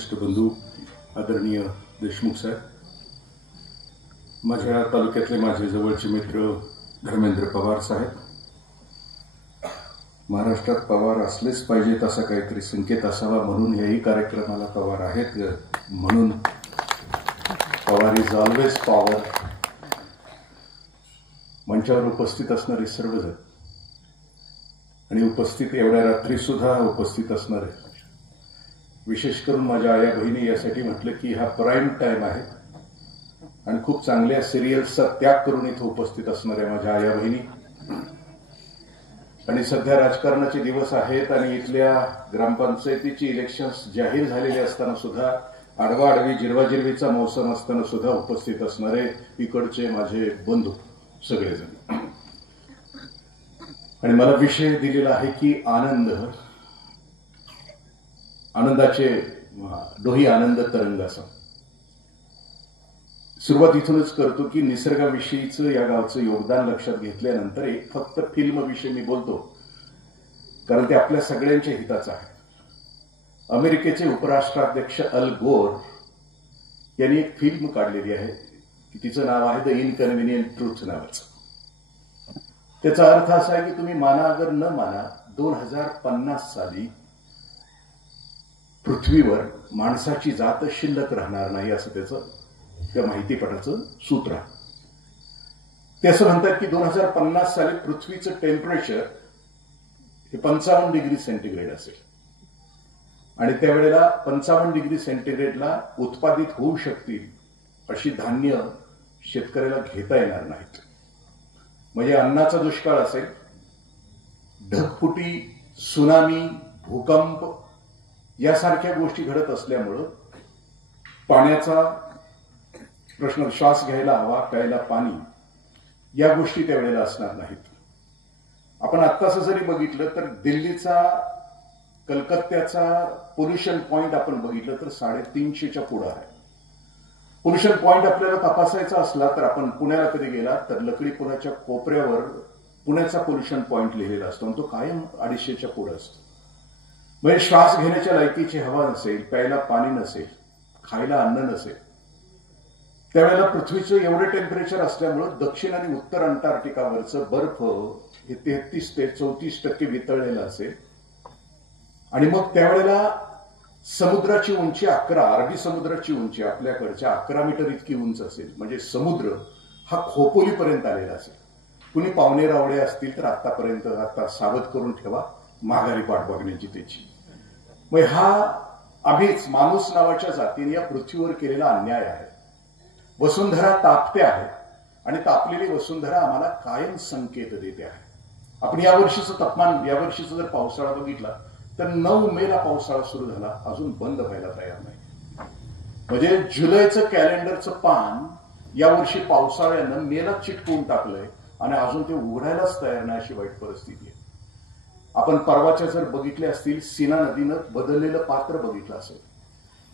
ज्येष्ठ बंधू आदरणीय देशमुख साहेब, माझ्या तालुक्यातले माझे जवळचे मित्र धर्मेंद्र पवार साहेब, महाराष्ट्रात पवार असलेच पाहिजेत असा काहीतरी संकेत असावा म्हणून याही कार्यक्रमाला पवार आहेत, म्हणून पवार इज ऑलवेज पॉवर. मंचावर उपस्थित असणारे सर्वजण आणि उपस्थित एवढ्या रात्री सुद्धा उपस्थित असणार आहे. विशेष करून माझ्या आया बहिणी यासाठी म्हटलं की हा प्राईम टाइम आहे आणि खूप चांगल्या सिरियल्सचा त्याग करून इथं उपस्थित असणाऱ्या माझ्या आया बहिणी, आणि सध्या राजकारणाचे दिवस आहेत आणि इथल्या ग्रामपंचायतीची इलेक्शन्स जाहीर झालेले असताना सुद्धा आडवाआडवी जिरवाजिरवीचा मौसम असताना सुद्धा उपस्थित असणारे इकडचे माझे बंधू सगळेजण. आणि मला विषय दिलेला आहे की आनंदाचे डोही आनंद तरंगाचा. सुरुवात इथूनच करतो की निसर्गाविषयीचं या गावचं योगदान लक्षात घेतल्यानंतर एक फक्त फिल्म विषयी मी बोलतो, कारण ते आपल्या सगळ्यांच्या हिताचं आहे. अमेरिकेचे उपराष्ट्राध्यक्ष अल गोर यांनी एक फिल्म काढलेली आहे की तिचं नाव आहे द इनकन्व्हिनियंट ट्रूथ नावाचं. त्याचा अर्थ असा आहे की तुम्ही माना अगर न माना, 2050 साली पृथ्वीवर माणसाची जात शिल्लक राहणार नाही, असं त्याचं त्या माहितीपटाचं सूत्र आहे. ते असं म्हणतात की 2050 साली पृथ्वीचं टेम्परेचर हे 55 डिग्री सेंटीग्रेड असेल आणि त्यावेळेला 55 डिग्री सेंटीग्रेडला उत्पादित होऊ शकतील अशी धान्य शेतकऱ्याला घेता येणार नाहीत. म्हणजे अन्नाचा दुष्काळ असेल, ढगफुटी, सुनामी, भूकंप यासारख्या गोष्टी घडत असल्यामुळं पाण्याचा प्रश्न, श्वास घ्यायला हवा, प्यायला पाणी, या गोष्टी त्यावेळेला असणार नाहीत. आपण आत्ताच जरी बघितलं तर दिल्लीचा, कलकत्त्याचा पोल्युशन पॉइंट आपण बघितलं तर 350च्या पुढं आहे. पोल्युशन पॉइंट आपल्याला तपासायचा असला तर आपण पुण्याला कधी गेला तर लकडी पुलाच्या कोपऱ्यावर पुण्याचा पोल्युशन पॉइंट लिहिलेला असतो आणि तो कायम 250च्या पुढे असतो. म्हणजे श्वास घेण्याच्या लायकीची हवा नसेल, प्यायला पाणी नसेल, खायला अन्न नसेल, त्यावेळेला पृथ्वीचं एवढं टेम्परेचर असल्यामुळं दक्षिण आणि उत्तर अंटार्क्टिकावरचं बर्फ हे 33 ते 34% वितळलेलं असेल आणि मग त्यावेळेला समुद्राची उंची 11, अरबी समुद्राची उंची आपल्याकडच्या 11 मीटर इतकी उंच असेल. म्हणजे समुद्र हा खोपोलीपर्यंत आलेला असेल. कुणी पाहुणे रावळे असतील तर आतापर्यंत आता सावध करून ठेवा, माघारी पाठ बघण्याची त्याची. मग हा आम्हीच माणूस नावाच्या जातीने या पृथ्वीवर केलेला अन्याय आहे. वसुंधरा तापते आहे आणि तापलेली वसुंधरा आम्हाला कायम संकेत देते आहे. आपण यावर्षीचं तापमान, यावर्षीचा जर पावसाळा बघितला तर 9 मेला पावसाळा सुरू झाला, अजून बंद व्हायला तयार नाही. म्हणजे जुलैचं कॅलेंडरचं पान यावर्षी पावसाळ्यानं मेला चिटकवून टाकलंय आणि अजून ते उघडायलाच तयार नाही, अशी वाईट परिस्थिती आहे. आपण परवाच्या जर बघितले असतील, सीना नदीनं बदललेलं पात्र बघितलं असेल.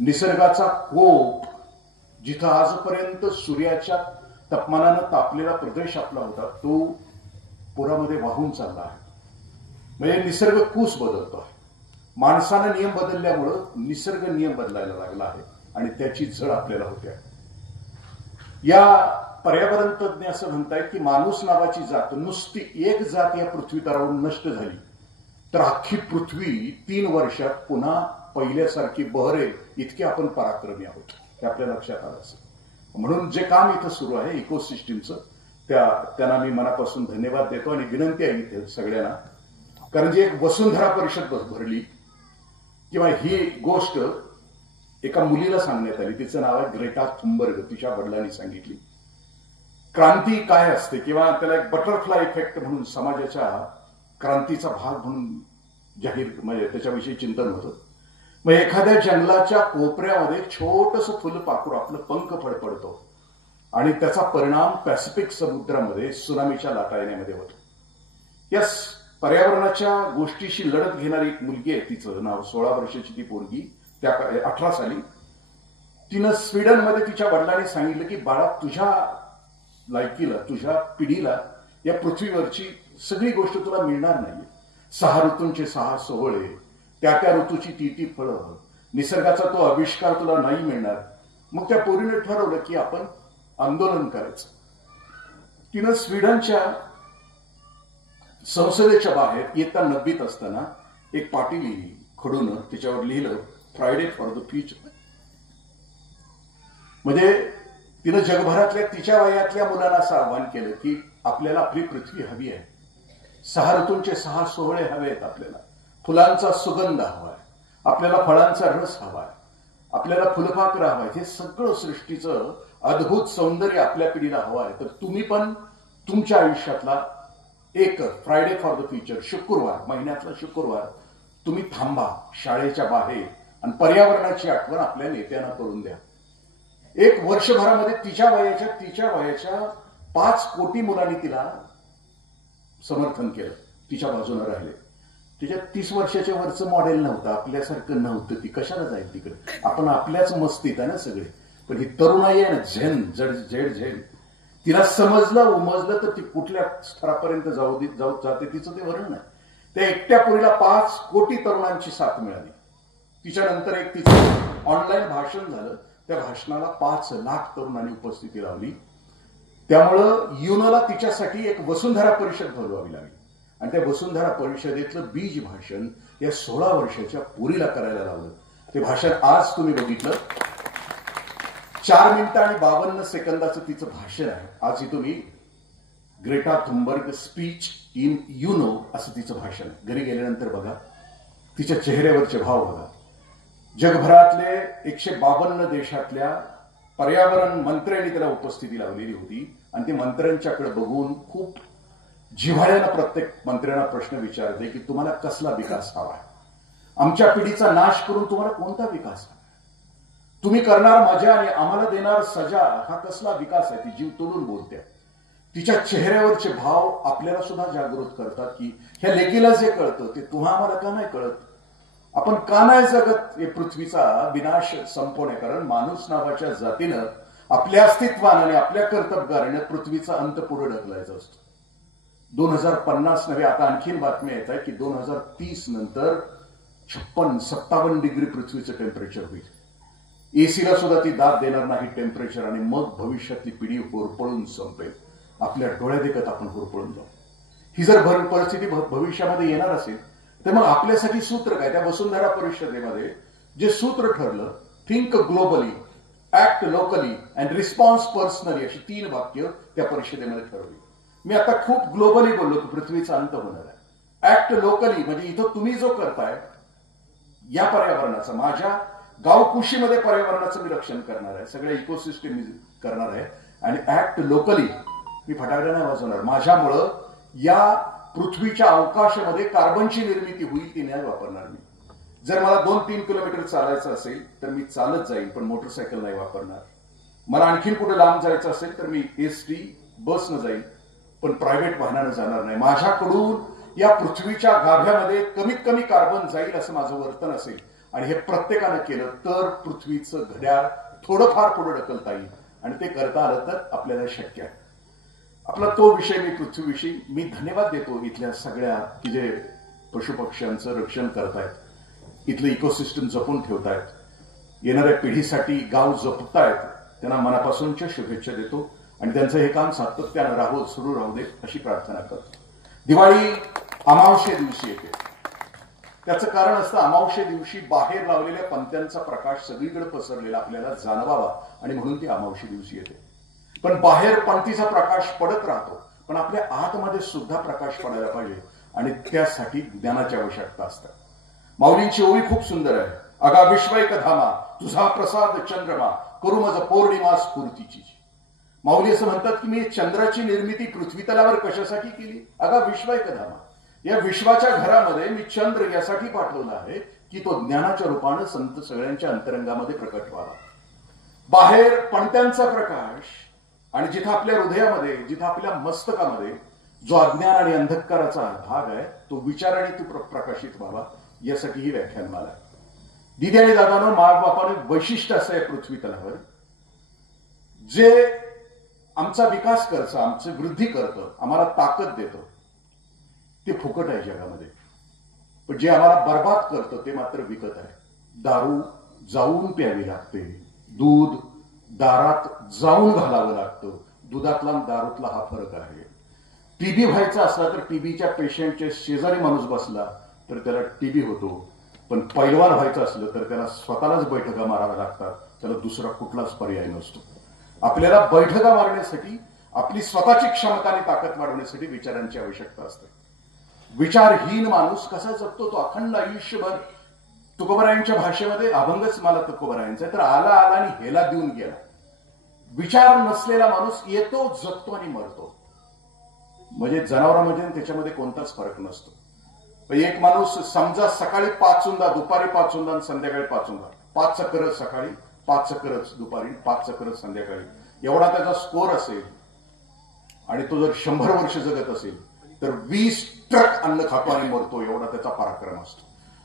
निसर्गाचा कोप, जिथं आजपर्यंत सूर्याच्या तापमानानं तापलेला प्रदेश आपला होता, तो पुरामध्ये वाहून चालला आहे. म्हणजे निसर्ग कूस बदलतो आहे. माणसानं नियम बदलल्यामुळं निसर्ग नियम बदलायला लागला आहे आणि त्याची झळ आपल्याला होते आहे. या पर्यावरण तज्ञ असं म्हणतायत की माणूस नावाची जात, नुसती एक जात या पृथ्वी तलावरून नष्ट झाली तर अख्खी पृथ्वी 3 वर्षात पुन्हा पहिल्यासारखी बहरेल, इतके आपण पराक्रमी आहोत, हे आपल्या लक्षात आलं असेल. म्हणून जे काम इथं सुरू आहे इकोसिस्टीमचं, त्यांना मी मनापासून धन्यवाद देतो आणि विनंती आहे इथे सगळ्यांना, कारण जी एक वसुंधरा परिषद भरली किंवा ही गोष्ट एका मुलीला सांगण्यात आली, तिचं नाव आहे ग्रेटा थुनबर्ग, तिच्या वडिलांनी सांगितली. क्रांती काय असते किंवा त्याला एक बटरफ्लाय इफेक्ट म्हणून समाजाच्या क्रांतीचा भाग म्हणून जाहीर, म्हणजे त्याच्याविषयी चिंतन होतं. मग एखाद्या जंगलाच्या कोपऱ्यामध्ये छोटंसं फुलपाखरू आपलं पंख फडफडतो आणि त्याचा परिणाम पॅसिफिक समुद्रामध्ये सुनामीच्या लाटा येण्यामध्ये होतो. या पर्यावरणाच्या गोष्टीशी लढत घेणारी एक मुलगी आहे, तिचं नाव 16 वर्षाची ती पोरगी, त्या 18 साली तिनं स्वीडनमध्ये तिच्या वडिलांनी सांगितलं की बाळा, तुझ्या लायकीला, तुझ्या पिढीला या पृथ्वीवरची सगळी गोष्ट तुला मिळणार नाहीये. 6 ऋतूंचे 6 सोहळे, त्या ऋतूची ती फळं, निसर्गाचा तो आविष्कार तुला नाही मिळणार. मग त्या पोरीने ठरवलं की आपण आंदोलन करायचं. तिनं स्वीडनच्या संसदेच्या बाहेर येता 9वीत असताना एक पाटी लिहिली खडून, त्याच्यावर लिहिलं फ्रायडे फॉर द फ्युचर. म्हणजे तिनं जगभरातल्या तिच्या वयातल्या मुलांना असं आव्हान केलं की आपल्याला आपली पृथ्वी हवी आहे. 6 ऋतूंचे 6 सोहळे हवे आहेत आपल्याला. फुलांचा सुगंध हवाय, आपल्याला फळांचा रस हवाय, आपल्याला फुलपाखरं हवाय. हे सगळं सृष्टीचं अद्भुत सौंदर्य आपल्या पिढीला हवं आहे. तर तुम्ही पण तुमच्या आयुष्यातला एक फ्रायडे फॉर द फ्युचर, शुक्रवार, महिन्यातला शुक्रवार तुम्ही थांबा शाळेच्या बाहेर आणि पर्यावरणाची आठवण आपल्या नेत्यांना करून द्या. एक वर्षभरामध्ये तिच्या वयाच्या 5 कोटी मुलांनी तिला समर्थन केलं, तिच्या बाजूने राहिले. तिच्या 30 वर्षाच्या वरचं मॉडेल नव्हतं, आपल्यासारखं नव्हतं. ती कशाला जाईल तिकडे? आपण आपल्याच मस्तीत आहे ना सगळे. पण ही तरुणाई आहे ना, झेड, तिला समजलं उमजलं तर ती कुठल्या स्तरापर्यंत जाऊ जाते तिचं ते वर्णन आहे. त्या एकट्या पोरीला 5 कोटी तरुणांची साथ मिळाली. तिच्यानंतर एक तिचं ऑनलाईन भाषण झालं. त्या भाषणाला 5 लाख तरुणांनी उपस्थिती लावली. त्यामुळं युनोला तिच्यासाठी एक वसुंधरा परिषद बोलवावी लागली. आणि त्या वसुंधरा परिषदेतलं बीज भाषण या 16 वर्षाच्या पोरीला करायला लावलं. ते भाषण आज तुम्ही बघितलं, 4 मिनिटं आणि 52 सेकंदाचं तिचं भाषण आहे. आज ही तुम्ही Greta Thunberg speech in UNO असं तिचं भाषण आहे. घरी गेल्यानंतर बघा, तिच्या चेहऱ्यावरचे भाव बघा. जगभरातले 152 देशातल्या पर्यावरण मंत्र्यांनी त्याला उपस्थिती लावलेली होती. आणि ते मंत्र्यांच्याकडे बघून खूप जिव्हाळ्यानं प्रत्येक मंत्र्यांना प्रश्न विचारते की तुम्हाला कसला विकास हवा आहे? आमच्या पिढीचा नाश करून तुम्हाला कोणता विकास हवा? तुम्ही करणार मजा आणि आम्हाला देणार सजा, हा कसला विकास आहे? ती जीव तोडून बोलते. तिच्या चेहऱ्यावरचे भाव आपल्याला सुद्धा जागृत करतात की ह्या लेकीला जे कळतं ते तुम्हा आम्हाला का नाही कळत? आपण का नाही जगत हे पृथ्वीचा विनाश संपवणे? कारण माणूस नावाच्या जातीनं आपल्या अस्तित्वानं आणि आपल्या कर्तबगारीनं पृथ्वीचा अंत पुढे ढकलायचा असतो. 2050 नव्हे, आता आणखीन बातम्या येत आहे की 2030 नंतर 56-57 डिग्री पृथ्वीचं टेम्परेचर होईल. एसीला सुद्धा ती दाद देणार नाही टेम्परेचर. आणि मग भविष्यातली पिढी होरपळून संपेल. आपल्या डोळ्या देखत आपण होरपळून जाऊ. ही जर परिस्थिती भविष्यामध्ये येणार असेल तर मग आपल्यासाठी सूत्र काय? त्या वसुंधरा परिषदेमध्ये जे सूत्र ठरलं, think globally, act locally and response personally, अशी 3 वाक्य त्या परिषदेमध्ये ठरवली. मी आता खूप ग्लोबली बोललो की पृथ्वीचा अंत होणार आहे. ऍक्ट लोकली म्हणजे इथं तुम्ही जो करताय या पर्यावरणाचं, माझ्या गावकुशीमध्ये पर्यावरणाचं मी रक्षण करणार आहे, सगळ्या इकोसिस्टीम मी करणार आहे. आणि ऍक्ट लोकली, मी फटाकडे नाही वाजवणार. माझ्यामुळं या पृथ्वीच्या अवकाशामध्ये कार्बनची निर्मिती होईल, ती नाही वापरणार मी. जर मला 2-3 किलोमीटर चालायचं असेल तर मी चालत जाईल, पण मोटरसायकल नाही वापरणार. मला आणखीन कुठे लांब जायचं असेल तर मी एसटी बसनं जाईल, पण प्रायव्हेट वाहनानं जाणार नाही. माझ्याकडून या पृथ्वीच्या गाभ्यामध्ये कमीत कमी कार्बन जाईल असं माझं वर्तन असेल. आणि हे प्रत्येकानं केलं तर पृथ्वीचं घड्याळ थोडंफार पुढे ढकलता येईल. आणि ते करता आलं तर आपल्याला शक्य आहे. आपला तो विषय मी पृथ्वीविषयी मी धन्यवाद देतो इथल्या सगळ्या की जे पशुपक्ष्यांचं रक्षण करतायत, इथलं इकोसिस्टम जपून ठेवतायत, येणाऱ्या पिढीसाठी गाव जपतायत. त्यांना मनापासूनच्या शुभेच्छा देतो आणि त्यांचं हे काम सातत्यानं सुरू राहू दे अशी प्रार्थना करतो. दिवाळी अमावस्ये दिवशी येते. त्याचं कारण असतं, अमावस्ये दिवशी बाहेर लावलेल्या पंत्यांचा प्रकाश सगळीकडे पसरलेला आपल्याला जाणवावा आणि म्हणून ती अमावस्ये दिवशी येते. पण बाहेर पंथीचा प्रकाश पडत राहतो, पण आपल्या आतमध्ये सुद्धा प्रकाश पडायला पाहिजे आणि त्यासाठी ज्ञानाची आवश्यकता असते. माऊलींची ओवी खूप सुंदर आहे. अगा विश्वैक धामा तुझा प्रसाद चंद्रमा करू मज पौर्णिमा स्फूर्तीची. माऊली असं म्हणतात की मी चंद्राची निर्मिती पृथ्वी तलावर कशासाठी केली? अगा विश्वैक धामा, या विश्वाच्या घरामध्ये मी चंद्र यासाठी पाठवला आहे की तो ज्ञानाच्या रूपानं संत सगळ्यांच्या अंतरंगामध्ये प्रकट व्हावा. बाहेर पणत्यांचा प्रकाश आणि जिथं आपल्या हृदयामध्ये, जिथं आपल्या मस्तकामध्ये जो अज्ञान आणि अंधकाराचा भाग आहे तो विचाराने तो प्रकाशित व्हावा, यासाठी ही व्याख्यानमाला आहे. दिदी आणि दादांनो, माँ-बापाने वैशिष्ट्य असं आहे पृथ्वी तलावर, जे आमचा विकास करतं, आमची वृद्धी करतं, आम्हाला ताकद देतं, ते फुकट आहे जगामध्ये. पण जे आम्हाला बर्बाद करतं ते मात्र विकत आहे. दारू, जाऊन प्यावी लागते. दूध दारात जाऊन घालावं लागतं. दुधातला आणि दारूतला हा फरक आहे. टीबी व्हायचा असला तर टीबीच्या पेशंटच्या शेजारी माणूस बसला तर त्याला टीबी होतो. पण पैलवान व्हायचं असलं तर त्याला स्वतःलाच बैठका माराव्या लागतात. त्याला दुसरा कुठलाच पर्याय नसतो. आपल्याला बैठका मारण्यासाठी आपली स्वतःची क्षमता आणि ताकद वाढवण्यासाठी विचारांची आवश्यकता असते. विचारहीन माणूस कसा जगतो? तो अखंड आयुष्यभर तुकोबरायांच्या भाषेमध्ये अभंगच मला तुकोबरायांचा तर आला आला आणि हेला देऊन गेला. विचार नसलेला माणूस येतो, जगतो आणि मरतो. म्हणजे जनावरांमध्ये त्याच्यामध्ये कोणताच फरक नसतो. एक माणूस समजा सकाळी 5 चुंदा, दुपारी 5 चुंदा आणि संध्याकाळी 5 चुंदा, 5 चक्करच सकाळी, 5 चक्करच दुपारी, 5 चक्करच संध्याकाळी, एवढा त्याचा स्कोर असेल आणि तो जर 100 वर्ष जगत असेल तर 20 ट्रक अन्न खातो आणि मरतो, एवढा त्याचा पराक्रम असतो.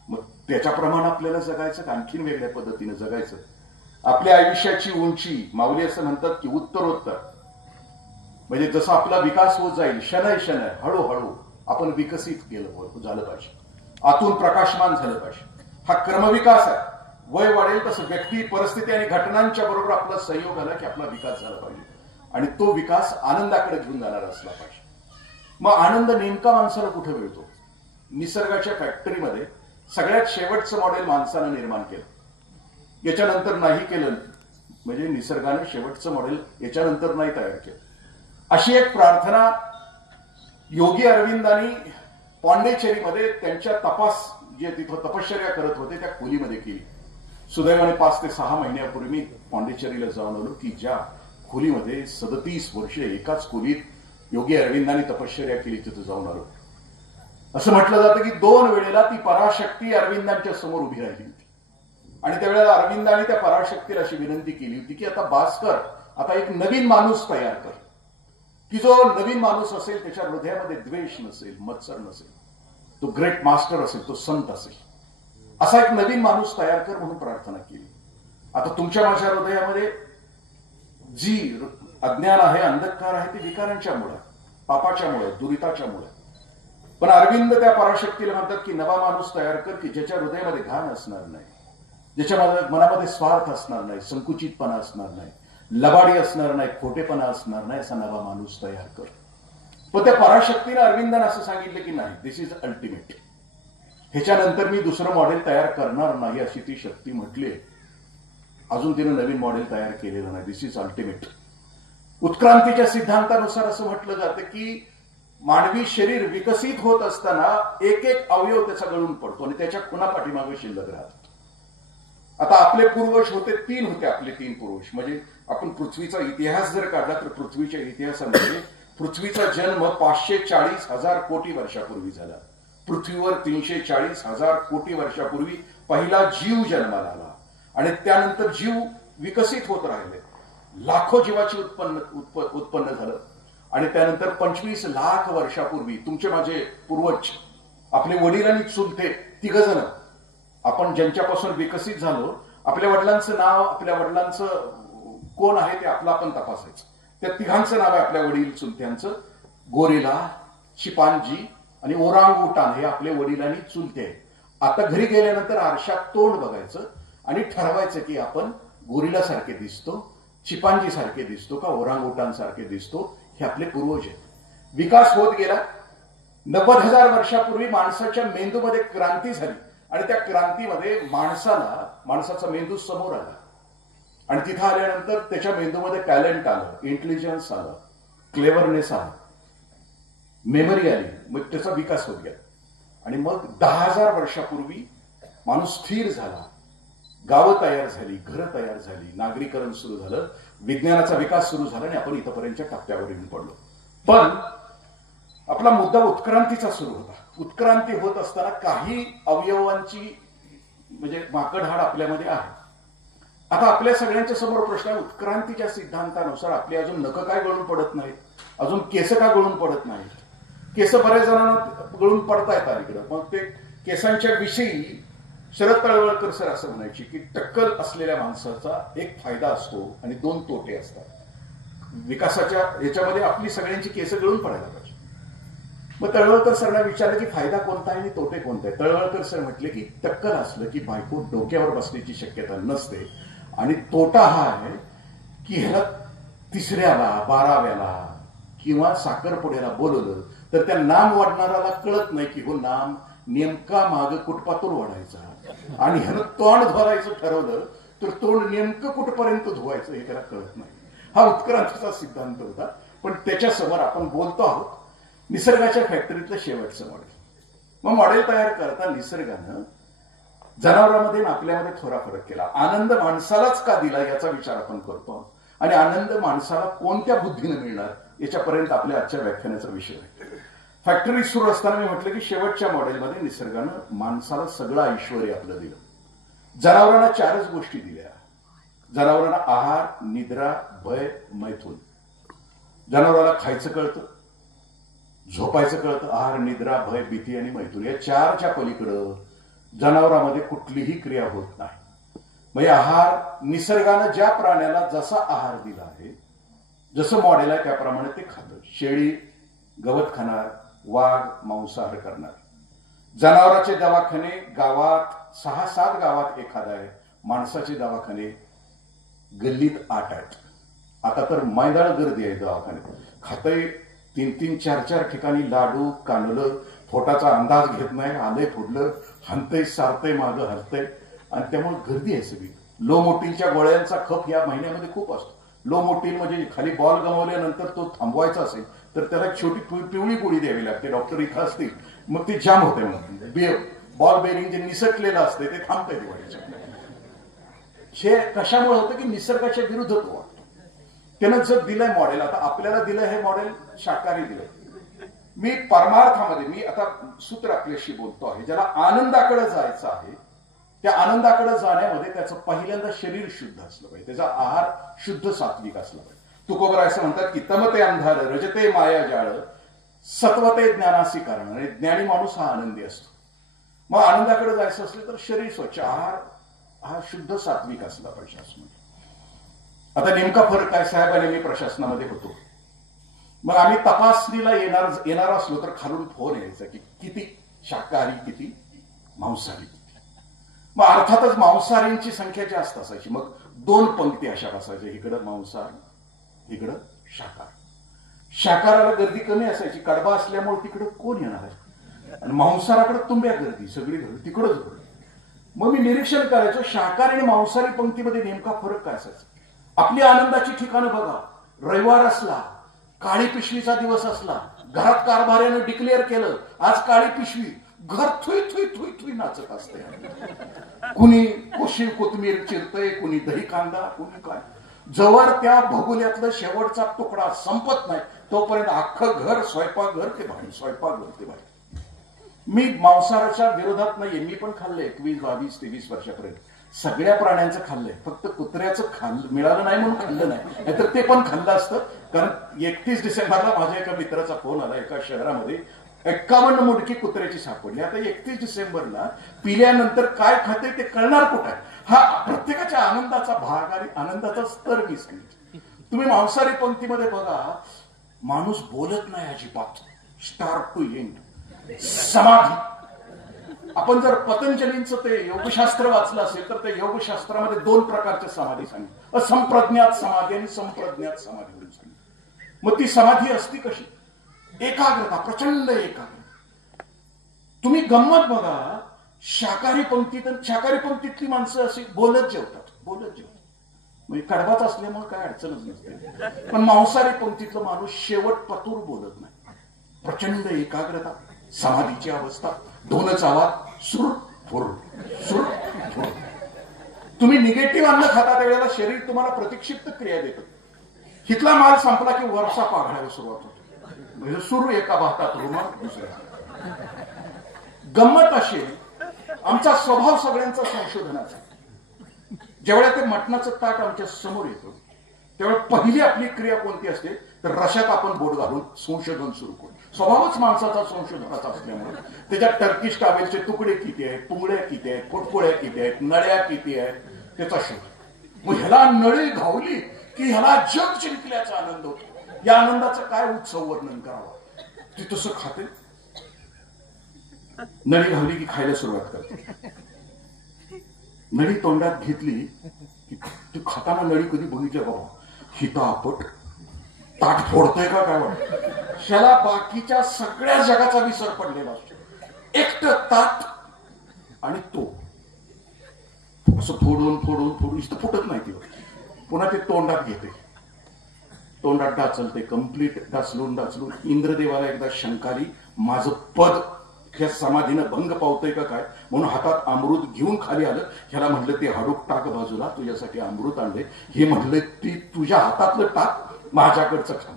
मग त्याच्याप्रमाणे आपल्याला जगायचं का आणखीन वेगळ्या पद्धतीने जगायचं? आपल्या आयुष्याची उंची, माऊली असं म्हणतात की उत्तरोत्तर, म्हणजे जसा आपला विकास होत जाईल शनय शनय हळूहळू आपण विकसित झालं पाहिजे, आतून प्रकाशमान झालं पाहिजे. हा क्रमविकास आहे. वय वाढेल तसं व्यक्ती, परिस्थिती आणि घटनांच्या बरोबर आपला सहयोग आला की आपला विकास झाला पाहिजे आणि तो विकास आनंदाकडे घेऊन जाणारा असला पाहिजे. मग आनंद नेमका माणसाला कुठे मिळतो? निसर्गाच्या फॅक्टरीमध्ये सगळ्यात शेवटचं मॉडेल माणसानं निर्माण केलं, याच्यानंतर नाही केलं. म्हणजे निसर्गाने शेवटचं मॉडेल याच्यानंतर नाही तयार केलं. अशी एक प्रार्थना योगी अरविंदांनी पॉंडेचेरीमध्ये त्यांच्या जे तिथं तपश्चर्या करत होते त्या खोलीमध्ये केली. सुदैवाने 5 ते 6 महिन्यापूर्वी मी पॉंडेचेरीला जाऊन आलो की ज्या खोलीमध्ये 37 वर्षे एकाच खोलीत योगी अरविंदांनी तपश्चर्या केली, तिथं जाऊन आलो. असं म्हटलं जातं की 2 वेळेला ती पराशक्ती अरविंदांच्या समोर उभी राहिली होती आणि त्यावेळेला अरविंदांनी त्या पराशक्तीला अशी विनंती केली होती की आता भास्कर, आता एक नवीन माणूस तयार कर, की जो नवीन माणूस असेल त्याच्या हृदयामध्ये द्वेष नसेल, मत्सर नसेल, तो ग्रेट मास्टर असेल, तो संत असेल, असा एक नवीन माणूस तयार कर म्हणून प्रार्थना केली. आता तुमच्या माझ्या हृदयामध्ये जी अज्ञान आहे, अंधकार आहे, ते विकारांच्या मुळे, पापाच्या मुळे, दुरिताच्या मुळे. पण अरविंद त्या पराशक्तीला म्हणतात की नवा माणूस तयार कर की ज्याच्या हृदयामध्ये घाण असणार नाही, ज्याच्या मनामध्ये स्वार्थ असणार नाही, संकुचितपणा असणार नाही, लबाडी असणार नाही, खोटेपणा असणार नाही, असा नवा माणूस तयार कर. पण त्या पराशक्तीने अरविंदांना असं सांगितलं की नाही, दिस इज अल्टिमेट, ह्याच्यानंतर मी दुसरं मॉडेल तयार करणार नाही, अशी ती शक्ती म्हटली. अजून तिने नवीन मॉडेल तयार केलेलं नाही, दिस इज अल्टिमेट. उत्क्रांतीच्या सिद्धांतानुसार असं म्हटलं जातं की मानवी शरीर विकसित होत असताना एक एक अवयव त्याचा गळून पडतो आणि त्याच्या खुणा पाठीमागे शिल्लक राहतात. आता आपले पूर्वज होते, 3 होते आपले 3 पूर्वज. म्हणजे आपण पृथ्वीचा इतिहास जर काढला तर पृथ्वीच्या इतिहासामध्ये पृथ्वीचा जन्म 540,000 कोटी वर्षापूर्वी झाला. पृथ्वीवर 340,000 कोटी वर्षापूर्वी पहिला जीव जन्माला आला आणि त्यानंतर जीव विकसित होत राहिले. लाखो जीवाचे उत्पन्न झालं आणि त्यानंतर 25 लाख वर्षापूर्वी तुमचे माझे पूर्वज, आपले वडील आणि चुलते 3 जण, आपण ज्यांच्यापासून विकसित झालो, आपल्या वडिलांचं नाव, आपल्या वडिलांचं कोण आहे ते आपलं आपण तपासायचं. त्या 3घांचं नाव आहे आपल्या वडील चुलत्यांचं. गोरिला, चिंपांजी आणि ओरांग उटान हे आपले वडील आणि चुलते आहेत. आता घरी गेल्यानंतर आरशात तोंड बघायचं आणि ठरवायचं की आपण गोरिला सारखे दिसतो, चिंपांजी सारखे दिसतो का ओरांग उटान सारखे दिसतो. हे आपले पूर्वज आहेत. विकास होत गेला. 90,000 वर्षापूर्वी माणसाच्या मेंदूमध्ये क्रांती झाली आणि त्या क्रांतीमध्ये माणसाचा मेंदू समोर आला आणि तिथं आल्यानंतर त्याच्या मेंदूमध्ये टॅलेंट आलं, इंटेलिजन्स आलं, क्लेव्हरनेस आलं, मेमरी आली. मग त्याचा विकास होत गेला आणि मग 10,000 वर्षापूर्वी माणूस स्थिर झाला, गावं तयार झाली, घरं तयार झाली, नागरीकरण सुरू झालं, विज्ञानाचा विकास सुरू झाला आणि आपण इथपर्यंतच्या टप्प्यावर येऊन पडलो. पण आपला मुद्दा उत्क्रांतीचा सुरू होता. उत्क्रांती होत असताना काही अवयवांची म्हणजे माकडहाड आपल्यामध्ये आहे. आता आपल्या सगळ्यांच्या समोर प्रश्न आहे, उत्क्रांतीच्या सिद्धांतानुसार आपली अजून नखं काय गळून पडत नाहीत, अजून केस का गळून पडत नाहीत. केस बऱ्याच जणांना गळून पडतायत अलीकडं. मग ते केसांच्या विषयी शरद तळवळकर सर असं म्हणायची की टक्कल असलेल्या माणसाचा एक फायदा असतो आणि 2 तोटे असतात. विकासाच्या याच्यामध्ये आपली सगळ्यांची केस गळून पडायला पाहिजे. मग तळवळकर सरना विचारलं की फायदा कोणता आहे आणि तोटे कोणते आहे. तळवळकर सर म्हटले की टक्कल असलं की बायको डोक्यावर बसण्याची शक्यता नसते आणि तोटा हा आहे की ह्याला 3ऱ्याला 12व्याला किंवा साखरपुड्याला बोलवलं तर त्या नाम वाढणाऱ्याला कळत नाही की हो नाम नेमका माग कुठपातून वाढायचा आणि ह्यानं तोंड धुवायचं ठरवलं तर तोंड नेमकं कुठपर्यंत धुवायचं हे त्याला कळत नाही. हा उत्क्रांतीचा सिद्धांत होता. पण त्याच्यासमोर आपण बोलतो आहोत निसर्गाच्या फॅक्टरीतलं शेवटचं मॉडेल. मग मॉडेल तयार करता निसर्गानं जनावरांमध्ये आणि आपल्यामध्ये थोडा फरक केला. आनंद माणसालाच का दिला याचा विचार आपण करतो आणि आनंद माणसाला कोणत्या बुद्धीने मिळणार याच्यापर्यंत आपल्या आजच्या व्याख्यानाचा विषय आहे. फॅक्टरी सुरू असताना मी म्हटलं की शेवटच्या मॉडेलमध्ये निसर्गानं माणसाला सगळं ऐश्वर्य आपलं दिलं. जनावरांना 4च गोष्टी दिल्या. जनावरांना आहार, निद्रा, भय, मैथून. जनावराला खायचं कळतं, झोपायचं कळतं. आहार, निद्रा, भय, भीती आणि मैथून या 4च्या पलीकडं जनावरांमध्ये कुठलीही क्रिया होत नाही. म्हणजे आहार निसर्गानं ज्या प्राण्याला जसा आहार दिला आहे जसं मॉडेल आहे त्याप्रमाणे ते खातं. शेळी गवत खाणार, वाघ मांसाहार करणार. जनावरांचे दवाखाने गावात 6-7 गावात एखादा आहे. माणसाचे दवाखाने गल्लीत 8 आहेत. आता तर मैदान गर्दी आहे दवाखान्यात. खातंय 3-3, 4-4 ठिकाणी लाडू, कानलं, पोटाचा अंदाज घेत नाही, आलंय फुडलं, हनतय, सारतय, मागं हलतय आणि त्यामुळे गर्दी आहे सगळी. लो मोटीलच्या गोळ्यांचा खप या महिन्यामध्ये खूप असतो. लो मोटील म्हणजे खाली बॉल गमावल्यानंतर तो थांबवायचा असेल तर त्याला एक छोटी पिवळी गोळी द्यावी लागते. डॉक्टर इथं असतील मग ते जाम होते. मग बॉल बेरिंग जे निसटलेलं असते ते थांबतंय दिवाळीच्या. हे कशामुळे होतं की निसर्गाच्या विरुद्ध तो वाटतो. त्यानं जर दिलंय मॉडेल, आता आपल्याला दिलंय हे मॉडेल शाकाहारी दिलंय. मी परमार्थामध्ये मी आता सूत्र आपल्याशी बोलतो आहे. ज्याला आनंदाकडे जायचं आहे त्या आनंदाकडे जाण्यामध्ये त्याचं पहिल्यांदा शरीर शुद्ध असलं पाहिजे. त्याचा आहार शुद्ध सात्विक असला पाहिजे. तुकोबरा असं म्हणतात की तमते अंधार, रजते माया जाळ, सत्वते ज्ञानासी कारण. आणि ज्ञानी माणूस हा आनंदी असतो. मग आनंदाकडे जायचं असलं तर शरीर स्वच्छ, आहार हा शुद्ध सात्विक असला पाहिजे असं म्हणतो. आता नेमका फरक काय साहेब आणि मी प्रशासनामध्ये होतो. मग आम्ही तपासणीला येणार असलो तर खालून फोन यायचा की किती शाकाहारी, किती मांसाहारी. मग अर्थातच मांसाहारींची संख्या जास्त असायची. मग 2 पंक्ती अशा बसायच्या, इकडं मांसाहार, इकडं शाकाहार. शाकाहाराला गर्दी कमी असायची, कडबा असल्यामुळे तिकडं कोण येणार आहे. आणि मांसाहाराकडे तुंब्या गर्दी, सगळी गर्दी तिकडंच गर्दी. मग मी निरीक्षण करायचो शाकाहारी आणि मांसाहारी पंक्तीमध्ये नेमका फरक काय असायचा. आपली आनंदाची ठिकाणं बघा. रविवार असला, काळी पिशवीचा दिवस असला, घरात कारभाऱ्यानं डिक्लेअर केलं आज काळी पिशवी, घर थुई थुई थुई थुई नाचत असते. कुणी कोशी कोथमीर चिरतय, कुणी दही कांदा, कुणी काय. जवळ त्या भगुल्यातलं शेवटचा तुकडा संपत नाही तोपर्यंत अख्खं घर स्वयंपाकघर ते बाहेर, स्वयंपाकघर ते बाहेर. मी मांसाहाराच्या विरोधात नाहीये. मी पण खाल्लंय 21, 22, 23 वर्षापर्यंत. सगळ्या प्राण्यांचं खाल्लंय. फक्त कुत्र्याचं मिळालं नाही म्हणून खाल्लं नाही, नाहीतर ते पण खाल्लं असतं. कारण 31 डिसेंबरला माझ्या एका मित्राचा फोन आला. एका शहरामध्ये 51 मुडकी कुत्र्याची सापडली. आता 31 डिसेंबरला पिल्यानंतर काय खाते ते कळणार कुठे. हा प्रत्येकाच्या आनंदाचा भाग आणि आनंदाचा स्तर मी सांगितलं. तुम्ही मांसाहारी पंक्तीमध्ये बघा, माणूस बोलत नाही अजिबात. स्टार्ट टू एंड समाधी. आपण जर पतंजलींचं ते योगशास्त्र वाचलं असेल तर त्या योगशास्त्रामध्ये 2 प्रकारच्या समाधी सांगितल्या. असंप्रज्ञात समाधी आणि संप्रज्ञात समाधी म्हणून सांगितलं. मग ती समाधी असती कशी. एकाग्रता, प्रचंड एकाग्रता. तुम्ही गंमत बघा. शाकाहारी पंक्तीतली माणसं अशी बोलत जेवतात. म्हणजे कडबाच असल्यामुळे काय अडचणच नसते. पण मांसाहारी पंक्तीतलं माणूस शेवट पतूर बोलत नाही. प्रचंड एकाग्रता, समाधीची अवस्था, 2च आवाज, सुर फुर सुर फुर. तुम्ही निगेटिव्ह अन्न खाता त्यावेळेला शरीर तुम्हाला प्रतिक्षिप्त क्रिया देतं. हितला माल संपला की वरचा पाघायला सुरुवात होते. सुरू एका भातात रुमाल दुसऱ्या. गंमत अशी आमचा स्वभाव सगळ्यांचा संशोधनाचा. जेवढ्या ते मटणाचं ताट आमच्या समोर येतो त्यावेळेला पहिली आपली क्रिया कोणती असते तर रशात आपण बोट घालून संशोधन सुरू करू. स्वभावच माणसाचा संशोधनाचा असल्यामुळे त्याच्यात टर्किश टावेलचे तुकडे किती आहेत, पुंगड्या किती आहेत, फुटकुळ्या किती आहेत, नळ्या किती आहेत त्याचा शोध. मग ह्याला नळी घावली की ह्याला जग जिंकल्याचा आनंद होतो. या आनंदाचं काय उत्सव वर्णन करावा. ती तसं खाते नळी घावली की खायला सुरुवात करते. नळी तोंडात घेतली की तू खाताना नळी कधी बघितल्या बाबा, हिता आपट ताट फोडतोय का काय वाटत. त्याला बाकीच्या सगळ्या जगाचा विसर पडलेला असतो. एकटं ताट आणि तो असं फोडून फोडून फोडून इथं फुटत नाही ती. पुन्हा ते तोंडात घेते, तोंडात डाचलते, कम्प्लीट डाचलून डाचलून इंद्रदेवाला एकदा शंकाली, माझं पद ह्या समाधीनं भंग पावतोय का काय म्हणून हातात अमृत घेऊन खाली आलं. ह्याला म्हटलं ते हाडूक टाक बाजूला, तुझ्यासाठी अमृत आणले. हे म्हटलं ती तुझ्या हातातलं टाक, माझ्याकडचं खा.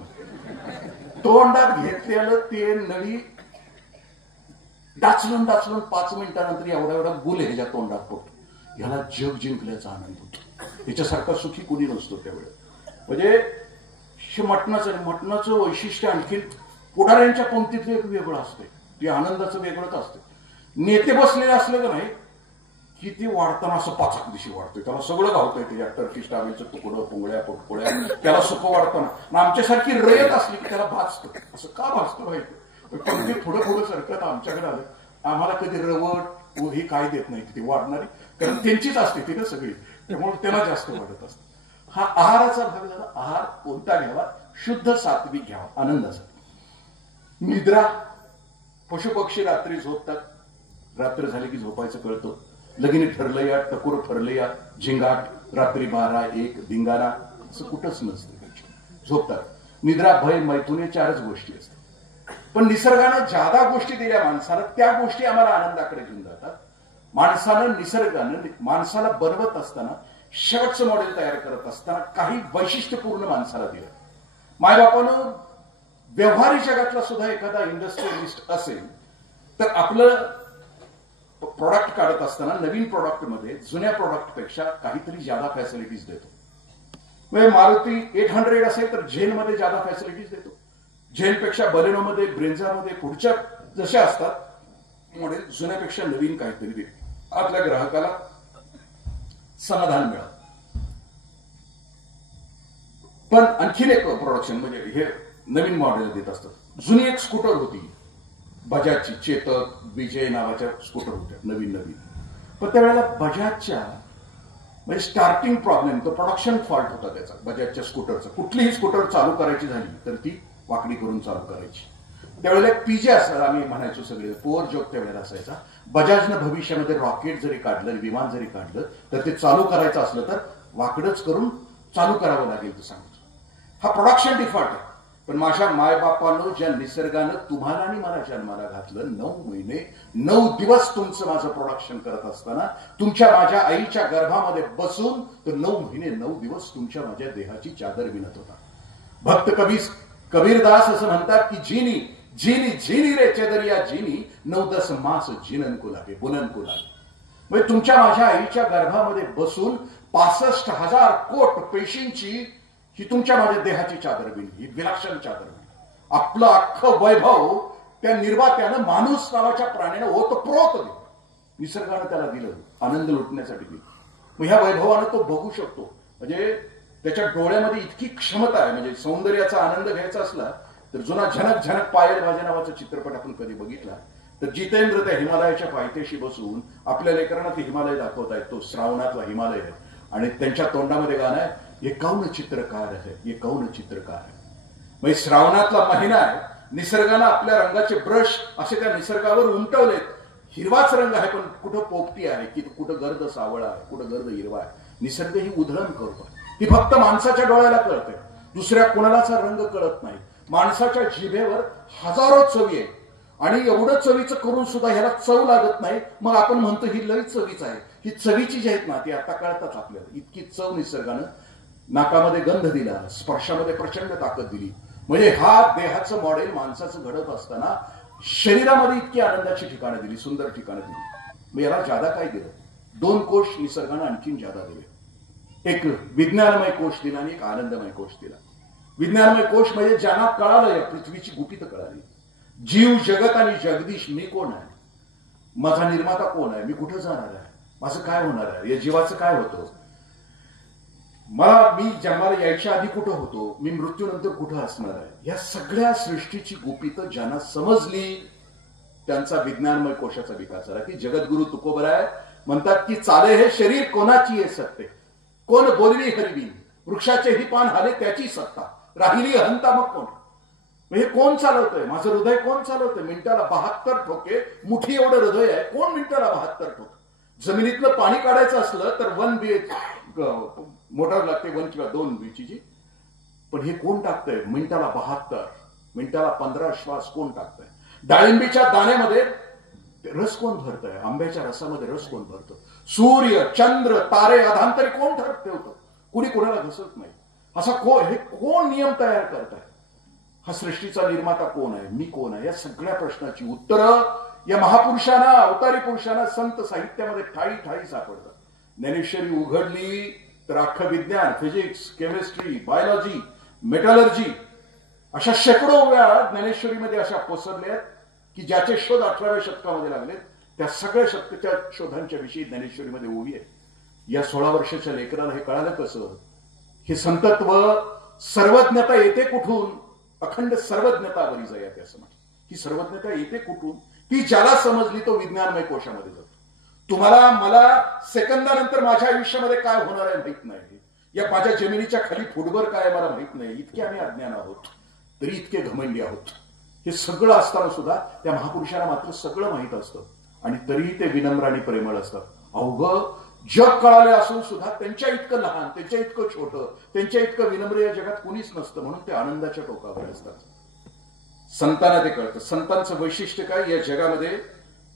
तोंडात घेतलेलं ते नळी डाचलून डाचलून 5 मिनिटानंतर एवढा एवढा गुल ह्याच्या तोंडात पडतो. ह्याला जग जिंकल्याचा आनंद होतो. ह्याच्यासारखा सुखी कोणी नसतो त्यावेळेस. म्हणजे मटणाचं वैशिष्ट्य आणखी पुढाऱ्यांच्या पंक्तीतलं एक वेगळं असते, ते आनंदाचं वेगळंच असते. नेते बसलेले असले का नाही की ते वाढताना असं पाचाक दिशी वाढतोय, त्याला सगळं घावतंय त्याच्या टर्किश टावेचं तुकडं, पोंगळ्या पोटपोळ्या, त्याला सुख वाढताना. आमच्यासारखी रयत असली की त्याला भाजतं. असं का भाजतं माहिती, पण ते थोडं थोडं सरकत आमच्याकडे आलं. आम्हाला कधी रवट हे काय देत नाही ती वाढणारी, कारण त्यांचीच असते ती ना सगळी, त्यामुळे त्यांना जास्त वाढत असतं. हा आहाराचा भाग झाला. आहार कोणता घ्यावा, शुद्ध सात्विक घ्यावा आनंदाचा. निद्रा, पशुपक्षी रात्री झोपतात, रात्र झाली की झोपायचं कळतं. लगीन ठरलं या, टकोर ठरलं या, झिंगाट रात्री 12-1 धिंगाणा असं कुठंच नसतं. झोपतात. निद्रा, भय, मैथुन 4च गोष्टी असतात. पण निसर्गानं ज्यादा गोष्टी दिल्या माणसाला, त्या गोष्टी आम्हाला आनंदाकडे घेऊन जातात. निसर्गानं माणसाला बनवत असताना, शेवटचं मॉडेल तयार करत असताना काही वैशिष्ट्यपूर्ण माणसाला दिलं. मायबापानं व्यवहारी जगातला सुद्धा एखादा इंडस्ट्रियलिस्ट असेल तर आपलं प्रोडक्ट काढत असताना नवीन प्रोडक्ट मध्ये जुन्या प्रोडक्ट पेक्षा काहीतरी ज्यादा फॅसिलिटीज देतो. म्हणजे मारुती 800 असेल तर झेन मध्ये ज्यादा फॅसिलिटीज देतो. झेन पेक्षा बलेनोमध्ये, ब्रेंझामध्ये पुढच्या जशा असतात मॉडेल जुन्यापेक्षा नवीन काहीतरी देतो. आपल्या ग्राहकाला समाधान मिळालं. पण आणखीन एक प्रोडक्शन म्हणजे हे नवीन मॉडेल देत असतात. जुनी एक स्कूटर होती बजाजची, चेतक, विजय नावाच्या स्कूटर होत्या नवीन. पण त्यावेळेला बजाजच्या म्हणजे स्टार्टिंग प्रॉब्लेम, तो प्रोडक्शन फॉल्ट होता त्याचा बजाजच्या स्कूटरचा. कुठलीही स्कूटर चालू करायची झाली तर ती वाकडी करून चालू करायची. त्यावेळेला एक पीजे असं आम्ही म्हणायचो सगळे, पोअर जोक त्यावेळेला असायचा. बजाजनं भविष्यामध्ये रॉकेट जरी काढलं, विमान जरी काढलं तर ते चालू करायचं असलं तर वाकडच करून चालू करावं लागेल तर सांगतो. हा प्रोडक्शन डिफॉल्ट आहे. पण माझ्या मायबापानं ज्या निसर्गानं तुम्हाला आणि मला जन्माला घातलं, 9 महिने 9 दिवस तुमचं माझं प्रोडक्शन करत असताना, तुमच्या माझ्या आईच्या गर्भामध्ये बसून तर 9 महिने 9 दिवस तुमच्या माझ्या देहाची चादर विणत होता. भक्त कबीरदास असं म्हणतात की जीनी जीनी जीनी रे चदरिया जीनी 9-10 मास जिनन को लागे बुलन को लागे. म्हणजे तुमच्या माझ्या आईच्या गर्भामध्ये बसून 65,000 कोट पेशींची ही तुमच्या माझ्या देहाची चादर विणली, ही विलक्षण चादर विणली. आपलं अख्खं वैभव त्या निर्मात्यानं माणूस नावाच्या प्राण्यानं ओतप्रोत दिलं. निसर्गानं त्याला दिलं, आनंद लुटण्यासाठी दिलं. मग ह्या वैभवानं तो बघू शकतो. म्हणजे त्याच्या डोळ्यामध्ये इतकी क्षमता आहे. म्हणजे सौंदर्याचा आनंद घ्यायचा असला तर जुना झनक झनक पायल भाजे नावाचा चित्रपट आपण कधी बघितला तर जितेंद्र त्या हिमालयाच्या पायथ्याशी बसून आपल्या लेकरांना ते हिमालय दाखवतायत. तो श्रावणातला हिमालय आहे आणि त्यांच्या तोंडामध्ये गाणं आहे, ये कौन चित्रकार है, ये कौन चित्रकार है. म्हणजे श्रावणातला महिना आहे. निसर्गानं आपल्या रंगाचे ब्रश असे त्या निसर्गावर उमटवलेत. हिरवाच रंग आहे पण कुठं पोपटी आहे, की कुठं गर्द सावळा आहे, कुठं गर्द हिरवा आहे. निसर्ग ही उधळण करतो. ती फक्त माणसाच्या डोळ्याला कळते, दुसऱ्या कोणालाचा रंग कळत नाही. माणसाच्या जिभेवर हजारो चवी आहे आणि एवढं चवीचं करून सुद्धा ह्याला चव लागत नाही. मग आपण म्हणतो ही लई चवीच आहे. ही चवीची जी आहेत ना ती आता कळतात आपल्याला. इतकी चव निसर्गानं नाकामध्ये गंध दिला, स्पर्शामध्ये प्रचंड ताकद दिली. म्हणजे हा देहाचं मॉडेल माणसाचं घडत असताना शरीरामध्ये इतकी आनंदाची ठिकाणं दिली, सुंदर ठिकाणं दिली. मग याला जादा काय दिलं? 2 कोश निसर्गानं आणखीन जादा दिले. एक विज्ञानमय कोश दिला आणि एक आनंदमय कोश दिला. विज्ञानमय कोश म्हणजे ज्यांना कळालं या पृथ्वीची गुपित कळाली. जीव, जगत आणि जगदीश मी कोण आहे, माझा निर्माता कोण आहे, मी कुठं जाणार आहे, माझं काय होणार आहे, या जीवाचं काय होतं, मी जन्माला यायच्या आधी कुठं होतो, मी मृत्यूनंतर कुठं असणार आहे. या सगळ्या सृष्टीची गुपितं ज्यांना समजली त्यांचा विज्ञानमय कोशाचा विकास झाला. की जगद्गुरु तुकोबराय म्हणतात की चाले हे शरीर कोणाची आहे सत्ते, कोण बोलवी हरिबीन, वृक्षाचे ही पान हाले त्याची सत्ता, राहिली अहंता मग कोण. हे कोण चालवतंय, माझं हृदय कोण चालवतंय. मिनिटाला 72 ठोके, मुठी एवढं हृदय आहे, कोण मिनिटाला 72 ठोके. जमिनीतलं पाणी काढायचं असलं तर 1 BH मोटर लागते, 1 किंवा 2 BHची. पण हे कोण टाकतंय मिनिटाला 72, मिनिटाला 15 श्वास कोण टाकतंय. डाळिंबीच्या दाण्यामध्ये रस कोण भरतंय, आंब्याच्या रसामध्ये रस कोण भरतं. सूर्य चंद्र तारे अधांतरी कोण ठरवतं, कुणी कोणाला घसत नाही. असा हे कोण नियम तयार करताय. हा सृष्टीचा निर्माता कोण आहे, मी कोण आहे. या सगळ्या प्रश्नाची उत्तरं या महापुरुषांना, अवतारी पुरुषांना संत साहित्यामध्ये ठाई ठाई सापडतात. ज्ञानेश्वरी उघडली तर अख्खं विज्ञान, फिजिक्स, केमिस्ट्री, बायोलॉजी, मेटलर्जी अशा शेकडो वेळा ज्ञानेश्वरीमध्ये अशा पसरल्यात की ज्याचे शोध 18व्या शतकामध्ये लागलेत. त्या सगळ्या शतकाच्या शोधांच्या विषयी ज्ञानेश्वरीमध्ये ओवी आहे. या 16 वर्षाच्या लेकराला हे कळालं कसं. हे संतत्व सर्वज्ञता येते कुठून, अखंड सर्वज्ञता बरी जाते असं म्हणतात. ही सर्वज्ञता येते कुठून, ती ज्याला समजली तो विज्ञानमय कोशामध्ये जातो. तुम्हाला मला सेकंदानंतर माझ्या आयुष्यामध्ये काय होणार आहे माहित नाही, या माझ्या जमिनीच्या खाली फुटभर काय मला माहित नाही, इतके आम्ही अज्ञान आहोत, तरी इतके घमंडी आहोत. हे सगळं असताना सुद्धा त्या महापुरुषांना मात्र सगळं माहित असतं आणि तरीही ते विनम्र आणि प्रेमळ असतात. अवघं जग कळाले असून सुद्धा त्यांच्या इतकं लहान, त्यांच्या इतकं छोटं, त्यांच्या इतकं विनम्र या जगात कुणीच नसतं, म्हणून ते आनंदाच्या टोकावर असतात. संतांना ते कळतं. संतांचं वैशिष्ट्य काय, या जगामध्ये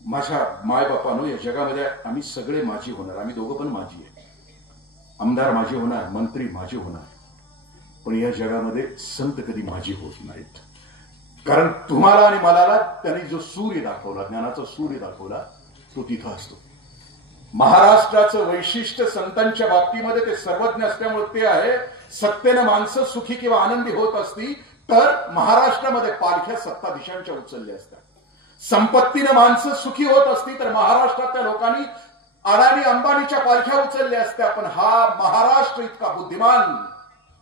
माझ्या मायबापानो, या जगामध्ये आम्ही सगळे माझी होणार. आम्ही दोघं पण माझी आहे. आमदार माझे होणार, मंत्री माझे होणार, पण या जगामध्ये संत कधी माझी होत नाहीत. कारण तुम्हाला आणि मला त्यांनी जो सूर्य दाखवला, ज्ञानाचा सूर्य दाखवला, तो तिथं असतो. महाराष्ट्राचं वैशिष्ट्य संतांच्या बाबतीमध्ये ते सर्वज्ञ असल्यामुळे ते आहे, सत्तेनं माणसं सुखी किंवा आनंदी होत असती तर महाराष्ट्रामध्ये पालख्या 7 दिशांच्या उचलल्या असतात. संपत्तीनं माणसं सुखी होत असती तर महाराष्ट्रातल्या लोकांनी अडाणी अंबानीच्या पालख्या उचलल्या असत्या. पण हा महाराष्ट्र इतका बुद्धिमान,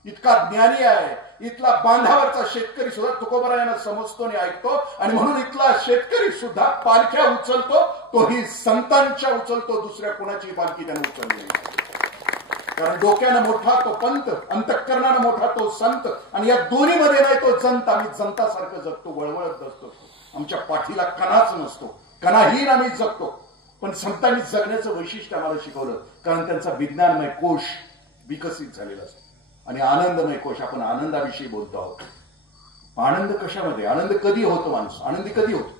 इतका ज्ञानी आहे, इथला बांधावरचा शेतकरी सुद्धा तुकोबरायांना समजतो आणि ऐकतो, आणि म्हणून इथला शेतकरी सुद्धा पालख्या उचलतो, तोही संतांच्या उचलतो. दुसऱ्या कोणाची पालखी त्याने उचलली नाही. कारण डोक्यानं मोठा तो पंत, अंतःकरणानं मोठा तो संत, आणि या दोन्हीमध्ये नाही तो जंत. आम्ही जंतासारखं जगतो, वळवळत जगतो. आमच्या पाठीला कणाच नसतो, कणाहीन आम्ही जगतो. पण संतांनी जगण्याचं वैशिष्ट्य आम्हाला शिकवलं, कारण त्यांचा विज्ञानमय कोश विकसित झालेला असतो. आणि आनंदमय कोश, आपण आनंदाविषयी बोलतो आहोत. आनंद कशामध्ये, आनंद कधी होतो, माणूस आनंदी कधी होतो.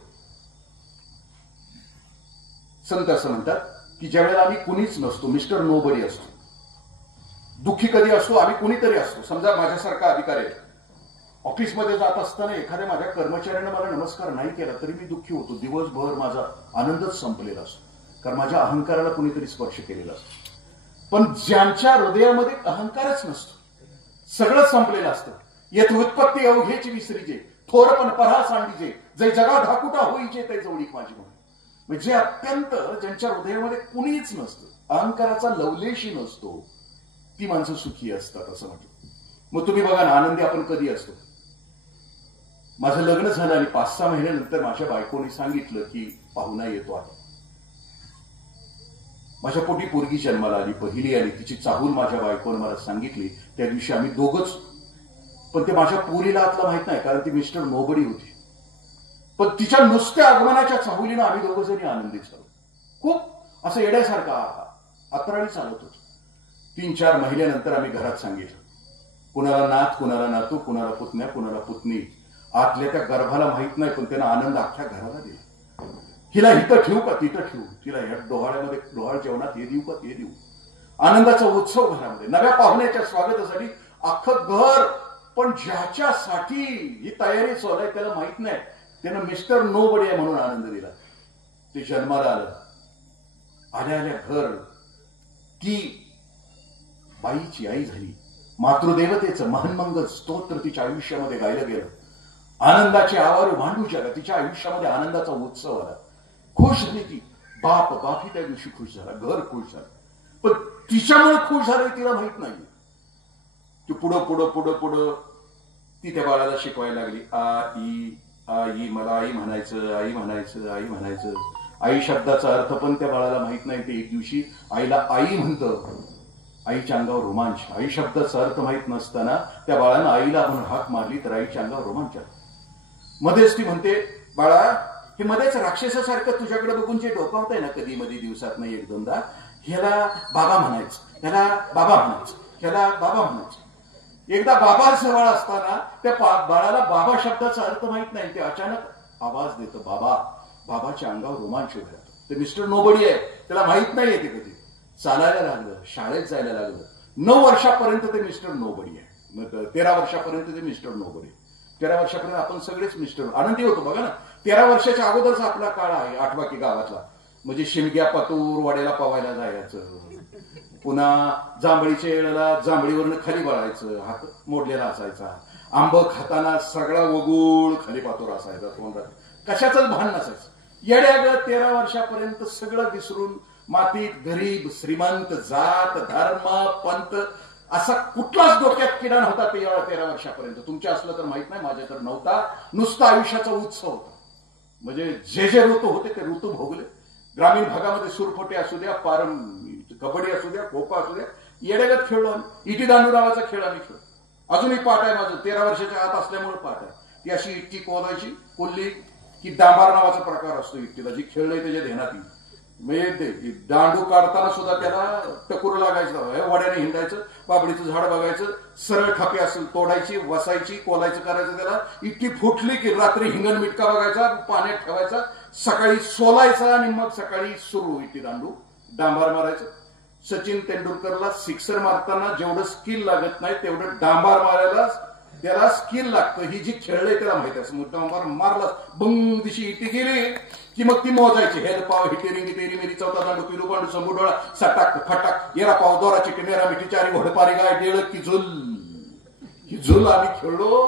संत असं म्हणतात की ज्यावेळेला आम्ही कुणीच नसतो, मिस्टर नोबडी असतो. दुःखी कधी असतो, आम्ही कुणीतरी असतो. समजा माझ्यासारखा अधिकारी आहे, ऑफिसमध्ये जात असताना एखाद्या माझ्या कर्मचाऱ्याने मला नमस्कार नाही केला तरी मी दुःखी होतो. दिवसभर माझा आनंदच संपलेला असतो, कारण माझ्या अहंकाराला कुणीतरी स्पर्श केलेला असतो. पण ज्यांच्या हृदयामध्ये अहंकारच नसतो, सगळं संपलेलं असतं. येत उत्पत्ती अवघेची विसरीजे, थोरपण परा सांडीजे, जे जगा धाकुटा होईचे ते जवळीक माझी म्हणून. म्हणजे अत्यंत ज्यांच्या हृदयामध्ये कुणीच नसतं, अहंकाराचा लवलेशी नसतो, ती माणसं सुखी असतात असं म्हटलं. मग तुम्ही बघा ना, आनंदी आपण कधी असतो. माझं लग्न झालं आणि 5-6 महिन्यानंतर माझ्या बायकोने सांगितलं की पाहुणा येतो आहे. माझ्या पोटी पोरगी जन्माला आली, पहिली आली. तिची चाहूल माझ्या बायकोने मला सांगितली. त्या दिवशी आम्ही दोघंच, पण ते माझ्या पोरीला आतला माहित नाही, कारण ती मिस्टर नोबडी होती. पण तिच्या नुसत्या आगमनाच्या चाहुलीनं आम्ही दोघं जणी आनंदित झालो. खूप असं येण्यासारखा अतराळी चालत होतो. 3-4 महिन्यानंतर आम्ही घरात सांगितलं, कुणाला नात, कुणाला नातू, कुणाला पुतण्या, कुणाला पुतणी. आतल्या त्या गर्भाला माहित नाही, पण त्यांना आनंद अख्ख्या घराला दिला. हिला इथं ठेवू का तिथं ठेवू, तिला या डोहाळ्यामध्ये डोहाळ जेवणात हे देऊ का ते देऊ. आनंदाचा उत्सव घरामध्ये, नव्या पाहुण्याच्या स्वागतासाठी अख्खं घर. पण ज्याच्यासाठी ही तयारी चालू आहे त्याला माहित नाही, त्यानं मिस्टर नोबडी आहे म्हणून आनंद दिला. ते जन्माला आलं, आल्या आल्या घर, ती बाईची आई झाली. मातृदेवतेचं महानमंगल स्तोत्र तिच्या आयुष्यामध्ये गायलं गेलं. आनंदाचे आवारू भांडू जगा. तिच्या आयुष्यामध्ये आनंदाचा उत्सव आला. खुश झाली ती. बापही त्या दिवशी खुश झाला, घर खुश झालं. पण तिच्यामुळे खुश झालं तिला माहित नाही. ती पुढं पुढं पुढं पुढं ती त्या बाळाला शिकवायला लागली, आ ई आई, मला आई म्हणायचं, आई म्हणायचं, आई म्हणायचं. आई शब्दाचा अर्थ पण त्या बाळाला माहित नाही. ते एक दिवशी आईला आई म्हणतं, आईच्या अंगावर रोमांच. आई शब्दाचा अर्थ माहित नसताना त्या बाळानं आईला आपण हाक मारली तर आईच्या अंगावर रोमांच. मध्येच ती म्हणते, बाळा हे मध्येच राक्षसासारखं तुझ्याकडे बघून जे डोकावतंय ना कधी मध्ये दिवसात नाही एक दोनदा, ह्याला बाबा म्हणायचं, ह्याला बाबा म्हणायचं, ह्याला बाबा म्हणायचं. एकदा बाबा जवळ असताना त्या बाळाला बाबा शब्दाचा अर्थ माहित नाही. ते अचानक आवाज देतं बाबा. बाबाच्या अंगावर रोमांच उभे राहतो. ते मिस्टर नोबडी आहे, त्याला माहित नाही येते कधी. चालायला लागलं, शाळेत जायला लागलं. 9 वर्षापर्यंत ते मिस्टर नोबडी आहे. 13 वर्षापर्यंत ते मिस्टर नोबडी. 13 वर्षापर्यंत आपण सगळेच मिस्टर आनंदी होतो. बघा ना, 13 वर्षाच्या अगोदरचा आपला काळ आहे. 8वा की गावातला. म्हणजे शिमग्या पातूर वाड्याला पवायला जायचं, पुन्हा जांभळीच्या वेळेला जांभळीवरनं खाली वळायचं, हात मोडलेला असायचा. आंब खाताना सगळा वगूळ खाली पातूर असायचा तोंडात, कशाचंच भान नसायचं. येड्यागत 13 वर्षापर्यंत सगळं विसरून मातीत गरीब श्रीमंत, जात धर्म पंथ असा कुठलाच डोक्यात किडा नव्हता ते 13 वर्षापर्यंत. तुमच्या असलं तर माहित नाही, माझ्या तर नव्हता. नुसता आयुष्याचा उत्सव होता. म्हणजे जे जे ऋतू होते ते ऋतू भोगले. ग्रामीण भागामध्ये सुरफोटे असू द्या, कबड्डी असू द्या, खो खो असू द्या, येड्यागत खेळलो. इटी दांडू नावाचा खेळ आम्ही खेळ. अजूनही पाठ आहे माझं, 13 वर्षाच्या आत असल्यामुळे पाठ आहे. ती अशी इट्टी कोलायची, कोल्ली की डांबार नावाचा प्रकार असतो इट्टीला. जी खेळलंय त्याच्या ध्यानात येईल. म्हणजे दांडू काढताना सुद्धा त्याला टकुर लागायचं, वड्याने हिंडायचं, बाबडीचं झाड बघायचं, सरळ खापी असेल तोडायची, वसायची, कोलायचं करायचं त्याला. इतकी फुटली की रात्री हिंगण मिटका बघायचा, पाण्यात ठेवायचा, सकाळी सोलायचा आणि मग सकाळी सुरू इट्टी दांडू डांबार मारायचं. सचिन तेंडुलकरला सिक्सर मारताना जेवढं स्किल लागत नाही तेवढं डांबार मारायला त्याला स्किल लागतं. ही जी खेळले त्याला माहिती असं. डांबार मारला, बंग दिशी इटी गेली की मग ती मोजायची. हेर पाव हिटेरिंग तेरी मेरी, चौथा दांडू किलो पांडू समू डोळा, सटाक फटाक, येरा पाव दोरा चिटी नेरा मिठी चारी घोडपारी गाय डेळ की झुल. ही झुल आम्ही खेळलो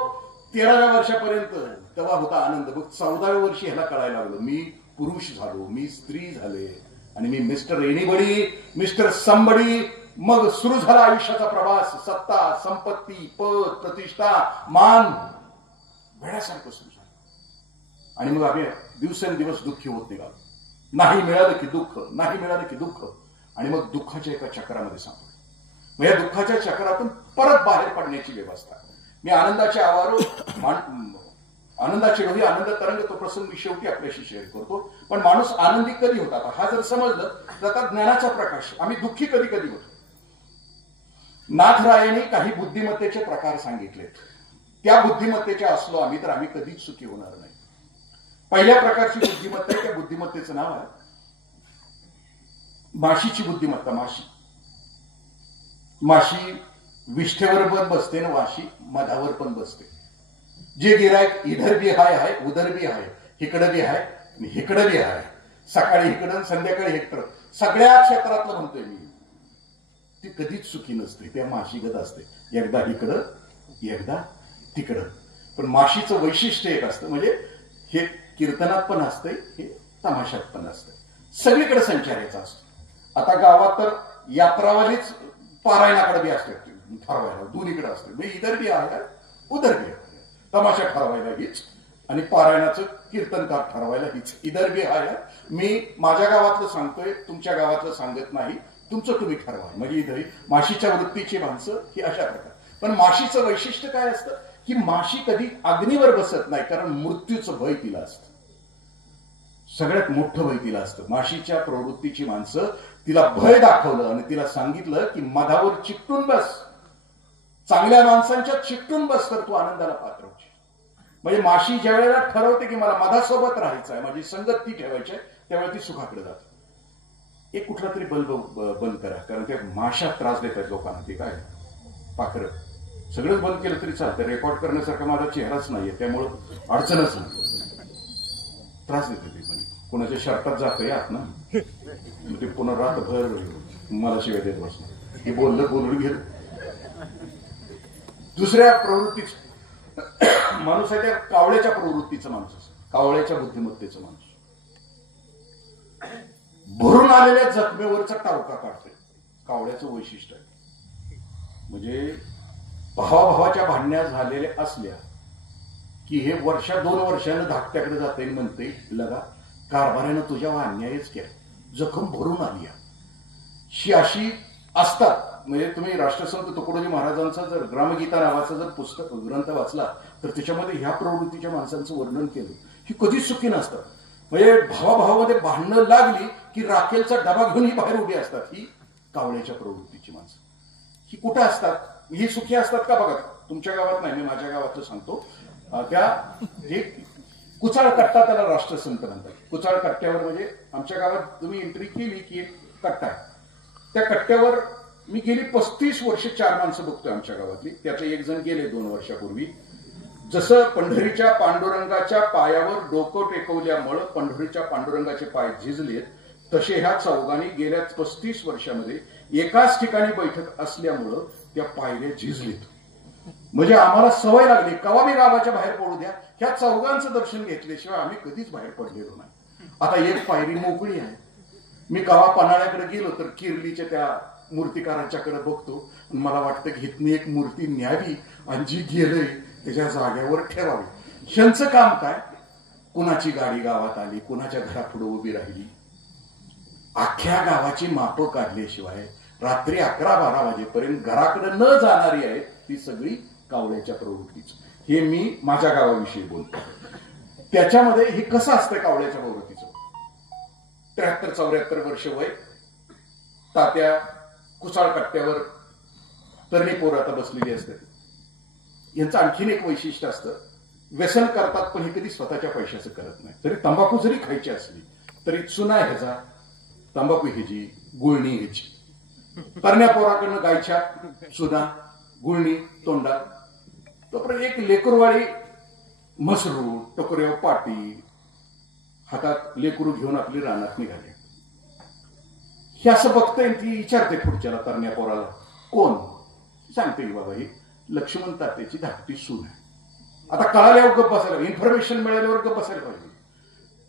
13व्या वर्षापर्यंत. तेव्हा होता आनंद. मग 14व्या वर्षी ह्याला कळायला लागलो, मी पुरुष झालो, मी स्त्री झाले आणि मी मिस्टर एनीबडी, मिस्टर समबडी. मग सुरू झाला आयुष्याचा प्रवास. सत्ता, संपत्ती, पद, प्रतिष्ठा, मान वेळासारखं सुरू झालं. आणि मग आम्ही दिवसेंदिवस दुःखी होत निघालो. नाही मिळालं की दुःख, नाही मिळालं की दुःख. आणि मग दुःखाच्या एका चक्रामध्ये सापडलो. मग या दुःखाच्या चक्रातून परत बाहेर पडण्याची व्यवस्था. मी आनंदाचे आवारो, आनंदाची डोही, आनंद तरंग, तो प्रसंग मी शेवटी आपल्याशी शेअर करतो. पण माणूस आनंदी कधी होता हा जर समजलं तर आता ज्ञानाचा प्रकाश. आम्ही दुःखी कधी कधी होतो. नाथरायांनी काही बुद्धिमत्तेचे प्रकार सांगितलेत. त्या बुद्धिमत्तेचे असलो आम्ही तर आम्ही कधीच सुखी होणार नाही. पहिल्या प्रकारची बुद्धिमत्ता आहे, त्या बुद्धिमत्तेचं नाव आहे माशीची बुद्धिमत्ता. माशी विष्ठेवर पण बसते ना, वाशी मधावर पण बसते. जे गिरायक इधर भी हाय उधर भी हाय, इकडं बी हाय इकडं बी हाय, सकाळी इकडं संध्याकाळी इकडं, सगळ्या क्षेत्रातलं म्हणतोय मी. ती कधीच सुखी नसते. त्या माशीगत असते, एकदा इकडं एकदा तिकडं. पण माशीचं वैशिष्ट्य एक असतं, म्हणजे हे कीर्तनात पण असतंय, हे तमाशात पण असतंय, सगळीकडे संचारायचा असतो. आता गावात तर यात्रावालीच पारायणाकडे बी असते, ठरवायला दोन्हीकडे असते. म्हणजे इधर बी आहे उधर बी आहे. तमाशा ठरवायला हीच आणि पारायणाचं कीर्तनकार ठरवायला हीच. इधर बी आहे. मी माझ्या गावातलं सांगतोय, तुमच्या गावातलं सांगत नाही. तुमचं तुम्ही ठरवा. म्हणजे इधर माशीच्या वृत्तीची माणसं ही अशा प्रकार. पण माशीचं वैशिष्ट्य काय असतं की माशी कधी अग्नीवर बसत नाही, कारण मृत्यूचं भय तिला असतं. सगळ्यात मोठं भय तिला असतं. माशीच्या प्रवृत्तीची माणसं तिला भय दाखवलं आणि तिला सांगितलं की मधावर चिकटून बस, चांगल्या माणसांच्या चिकटून बस, तर तू आनंदाला पात्र होशील. म्हणजे माशी ज्या वेळेला ठरवते की मला मधासोबत राहायचं आहे, माझी संगत ती ठेवायची आहे, त्यावेळेला ती सुखाकडे जाते. एक कुठला तरी बल्ब बंद करा, कारण त्या माशा त्रास देत आहेत लोकांना. ते काय पाखरं सगळंच बंद केलं तरी चालतं. रेकॉर्ड करण्यासारखा माझा चेहराच नाहीये, त्यामुळं अडचणच नाही. त्रास देते ते. पण कोणाच्या शर्टात जातंय आत ना, ते पुन्हा रातभर मला शिवाय देत बसणार. हे बोलून गेलं. दुसऱ्या प्रवृत्तीच माणूस आहे, त्या कावळ्याच्या प्रवृत्तीचा माणूस, कावळ्याच्या बुद्धिमत्तेचा माणूस. भरून आलेल्या जखमेवरचा टावका काढतोय. कावळ्याचं वैशिष्ट्य आहे. म्हणजे भावाभावाच्या भांडण्या झालेल्या असल्या की हे दोन वर्षानं धाकट्याकडे जाते म्हणते लगा कारभारानं तुझ्यावर अन्यायच केला, जखम भरून आली. ही अशी असतात. म्हणजे तुम्ही राष्ट्रसंत तुकडोजी महाराजांचा जर ग्रामगीता नावाचा जर पुस्तक ग्रंथ वाचला तर त्याच्यामध्ये ह्या प्रवृत्तीच्या माणसांचं वर्णन केलं. ही कधीच सुखी नसतात. म्हणजे भावाभावामध्ये भांडणं लागली की राखेलचा डबा घेऊन ही बाहेर उभी असतात. ही कावळ्याच्या प्रवृत्तीची माणसं. ही कुठं असतात? ही सुखी असतात का? बघा, तुमच्या गावात नाही, मी माझ्या गावातलं सांगतो. त्या एक कुचाळ कट्टा, त्याला राष्ट्रसंत म्हणतात. कुचाळ कट्ट्यावर म्हणजे आमच्या गावात तुम्ही एंट्री केली की एक कट्टा आहे. त्या कट्ट्यावर मी गेली 35 वर्ष 4 माणसं बघतोय आमच्या गावातली. त्यातले एक जण गेले 2 वर्षापूर्वी. जसं पंढरीच्या पांडुरंगाच्या पायावर डोकं टेकवल्यामुळं पंढरीच्या पांडुरंगाचे पाय झिजलेत, तसे ह्या चौघांनी गेल्या 35 वर्षामध्ये एकाच ठिकाणी बैठक असल्यामुळं त्या पायऱ्या झिजलेत. म्हणजे आम्हाला सवय लागली, कवा मी गावाच्या बाहेर पडू द्या, ह्या चौघांचं दर्शन घेतल्याशिवाय आम्ही कधीच बाहेर पडलेलो नाही. आता एक पायरी मोकळी आहे. मी कवा पन्हाळ्याकडे गेलो तर किर्लीच्या त्या मूर्तिकारांच्याकडे बघतो, मला वाटतं की इथनी एक मूर्ती न्यावी आणि जी गेलंय त्याच्या जाग्यावर ठेवावी. ह्यांचं काम काय? कुणाची गाडी गावात आली, कुणाच्या घरापुढे उभी राहिली, अख्ख्या गावाची मापं काढल्याशिवाय रात्री 11-12 वाजेपर्यंत घराकडे न जाणारी आहेत ती सगळी कावळ्याच्या प्रवृत्तीच. हे मी माझ्या गावाविषयी बोलतो. त्याच्यामध्ये हे कसं असतं कावळ्याच्या प्रवृत्तीचं? 73-74 वर्ष वय, तात्या कुसाळ कट्ट्यावर तरणी पोरं आता बसलेली असतात. यांचं आणखीन एक वैशिष्ट्य असतं, व्यसन करतात पण हे कधी स्वतःच्या पैशाचं करत नाही. जरी तंबाखू जरी खायची असली तरी चुना ह्याचा, तंबाखू ह्याची, गुळणी ह्याची. तरण्या पोराकडनं गायच्या चुना, गुळणी तोंडात. तोपर्यंत एक लेकरवाळी मसरू, टोकऱ्यावर पाटी, हातात लेकरू घेऊन आपली रानात निघाली. हे असं बघतंय, ती विचारते पुढच्याला, तरण्या पोराला, कोण? सांगते की बाबा ही लक्ष्मण तात्याची धाकटी सून आहे. आता कळाल्यावर गप्प बसायला, इन्फॉर्मेशन मिळाल्यावर गप्प बसायला पाहिजे.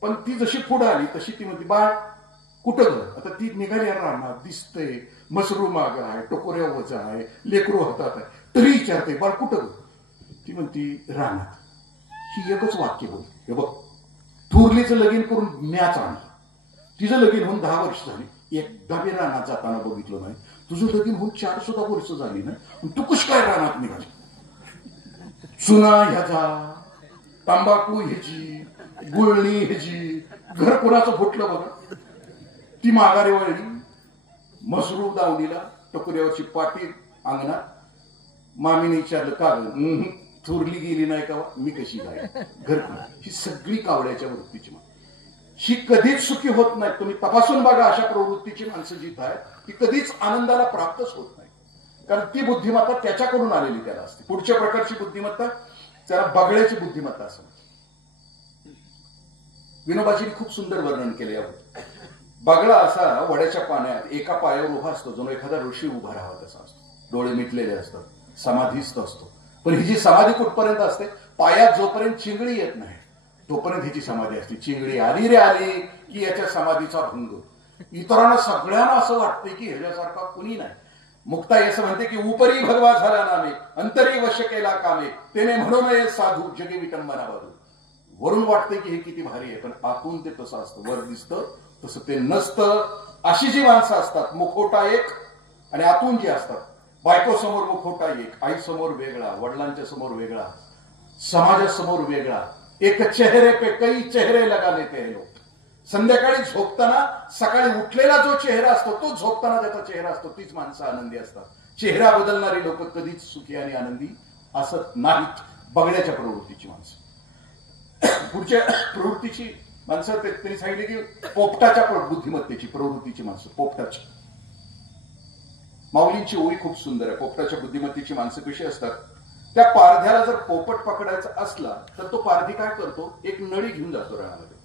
पण ती जशी पुढे आली तशी ती म्हणते, बाळ कुठं घर? आता ती निघाली रानात, दिसतंय मसरू माग आहे, टोकऱ्या वजा आहे, लेकरू हातात आहे, तरी विचारते बाळ कुठं घर? ती म्हणती रानात. ही एकच वाक्य बोलते. हे बघ, थोरलीचं लगीन करून म्याच आणलं, तिचं लगीन होऊन 10 वर्ष झाली, एकदा बी रानात जाताना बघितलं नाही. तुझं लगीन होऊन 4 सुद्धा वर्ष झाली नाही, तू कशी काय रानात निघाली? चुना ह्याचा, तंबाखू ह्याची, गुळणी ह्याची, घर कोणाचं फुटलं बघा. ती माघारी वळली, मसरू दावणीला, टोकऱ्यावरची पाटी अंगणात. मामीने विचारलं का ग? थोरली गेली नाही का? मी कशी जाईल घर? ही सगळी कावळ्याच्या वृत्तीची माणसं. ही कधीच सुखी होत नाही. तुम्ही तपासून बघा, अशा प्रवृत्तीची माणसं जिथं आहेत ती कधीच आनंदाला प्राप्तच होत नाही. कारण ती बुद्धिमत्ता त्याच्याकडून आलेली त्याला असते. पुढच्या प्रकारची बुद्धिमत्ता त्याला बगळ्याची बुद्धिमत्ता असते. विनोबाजींनी खूप सुंदर वर्णन केले यावर. बगळा असा वड्याच्या पाण्यात एका पायावर उभा असतो, जणू एखादा ऋषी उभा राहावा तसा असतो. डोळे मिटलेले असतात, समाधीस्थ असतो. पण ही जी समाधी कुठपर्यंत असते? पायात जोपर्यंत चिंगडी येत नाही तोपर्यंत हिची समाधी असते. चिंगडी आली रे आली की याच्या समाधीचा भंग. इतरांना सगळ्यांना असं वाटतंय की ह्याच्यासारखा कुणी नाही. मुक्ताई असं म्हणते की उपरी भगवा झाला नामे, अंतरी वश केला कामे, त्याने म्हणू नये साधू जगे विटंबना बाजू. वरून वाटतंय की हे किती भारी आहे, पण आतून ते तसं असतं. वर दिसतं तसं ते नसतं. अशी जी माणसं असतात, मुखोटा एक आणि आतून जी असतात, बायको समोर मुखोटा एक, आई समोर वेगळा, वडिलांच्या समोर वेगळा, समाजासमोर वेगळा. एक चेहरे पे कई चेहरे लगा लेते हैं लोग. संध्याकाळी झोपताना सकाळी उठलेला जो चेहरा असतो तो झोपताना ज्याचा चेहरा असतो तीच माणसं आनंदी असतात. चेहरा बदलणारी लोक कधीच सुखी आणि आनंदी असत नाहीत. बगड्याच्या प्रवृत्तीची माणसं. पुढच्या प्रवृत्तीची माणसं त्यांनी सांगितले की पोपटाच्या बुद्धिमत्तेची प्रवृत्तीची माणसं. पोपटाची माऊलींची ओळी खूप सुंदर आहे. पोपटाच्या बुद्धिमत्तेची माणसं कशी असतात? त्या पारध्याला जर पोपट पकडायचा असला तर तो पारधी काय करतो? एक नळी घेऊन जातो रानामध्ये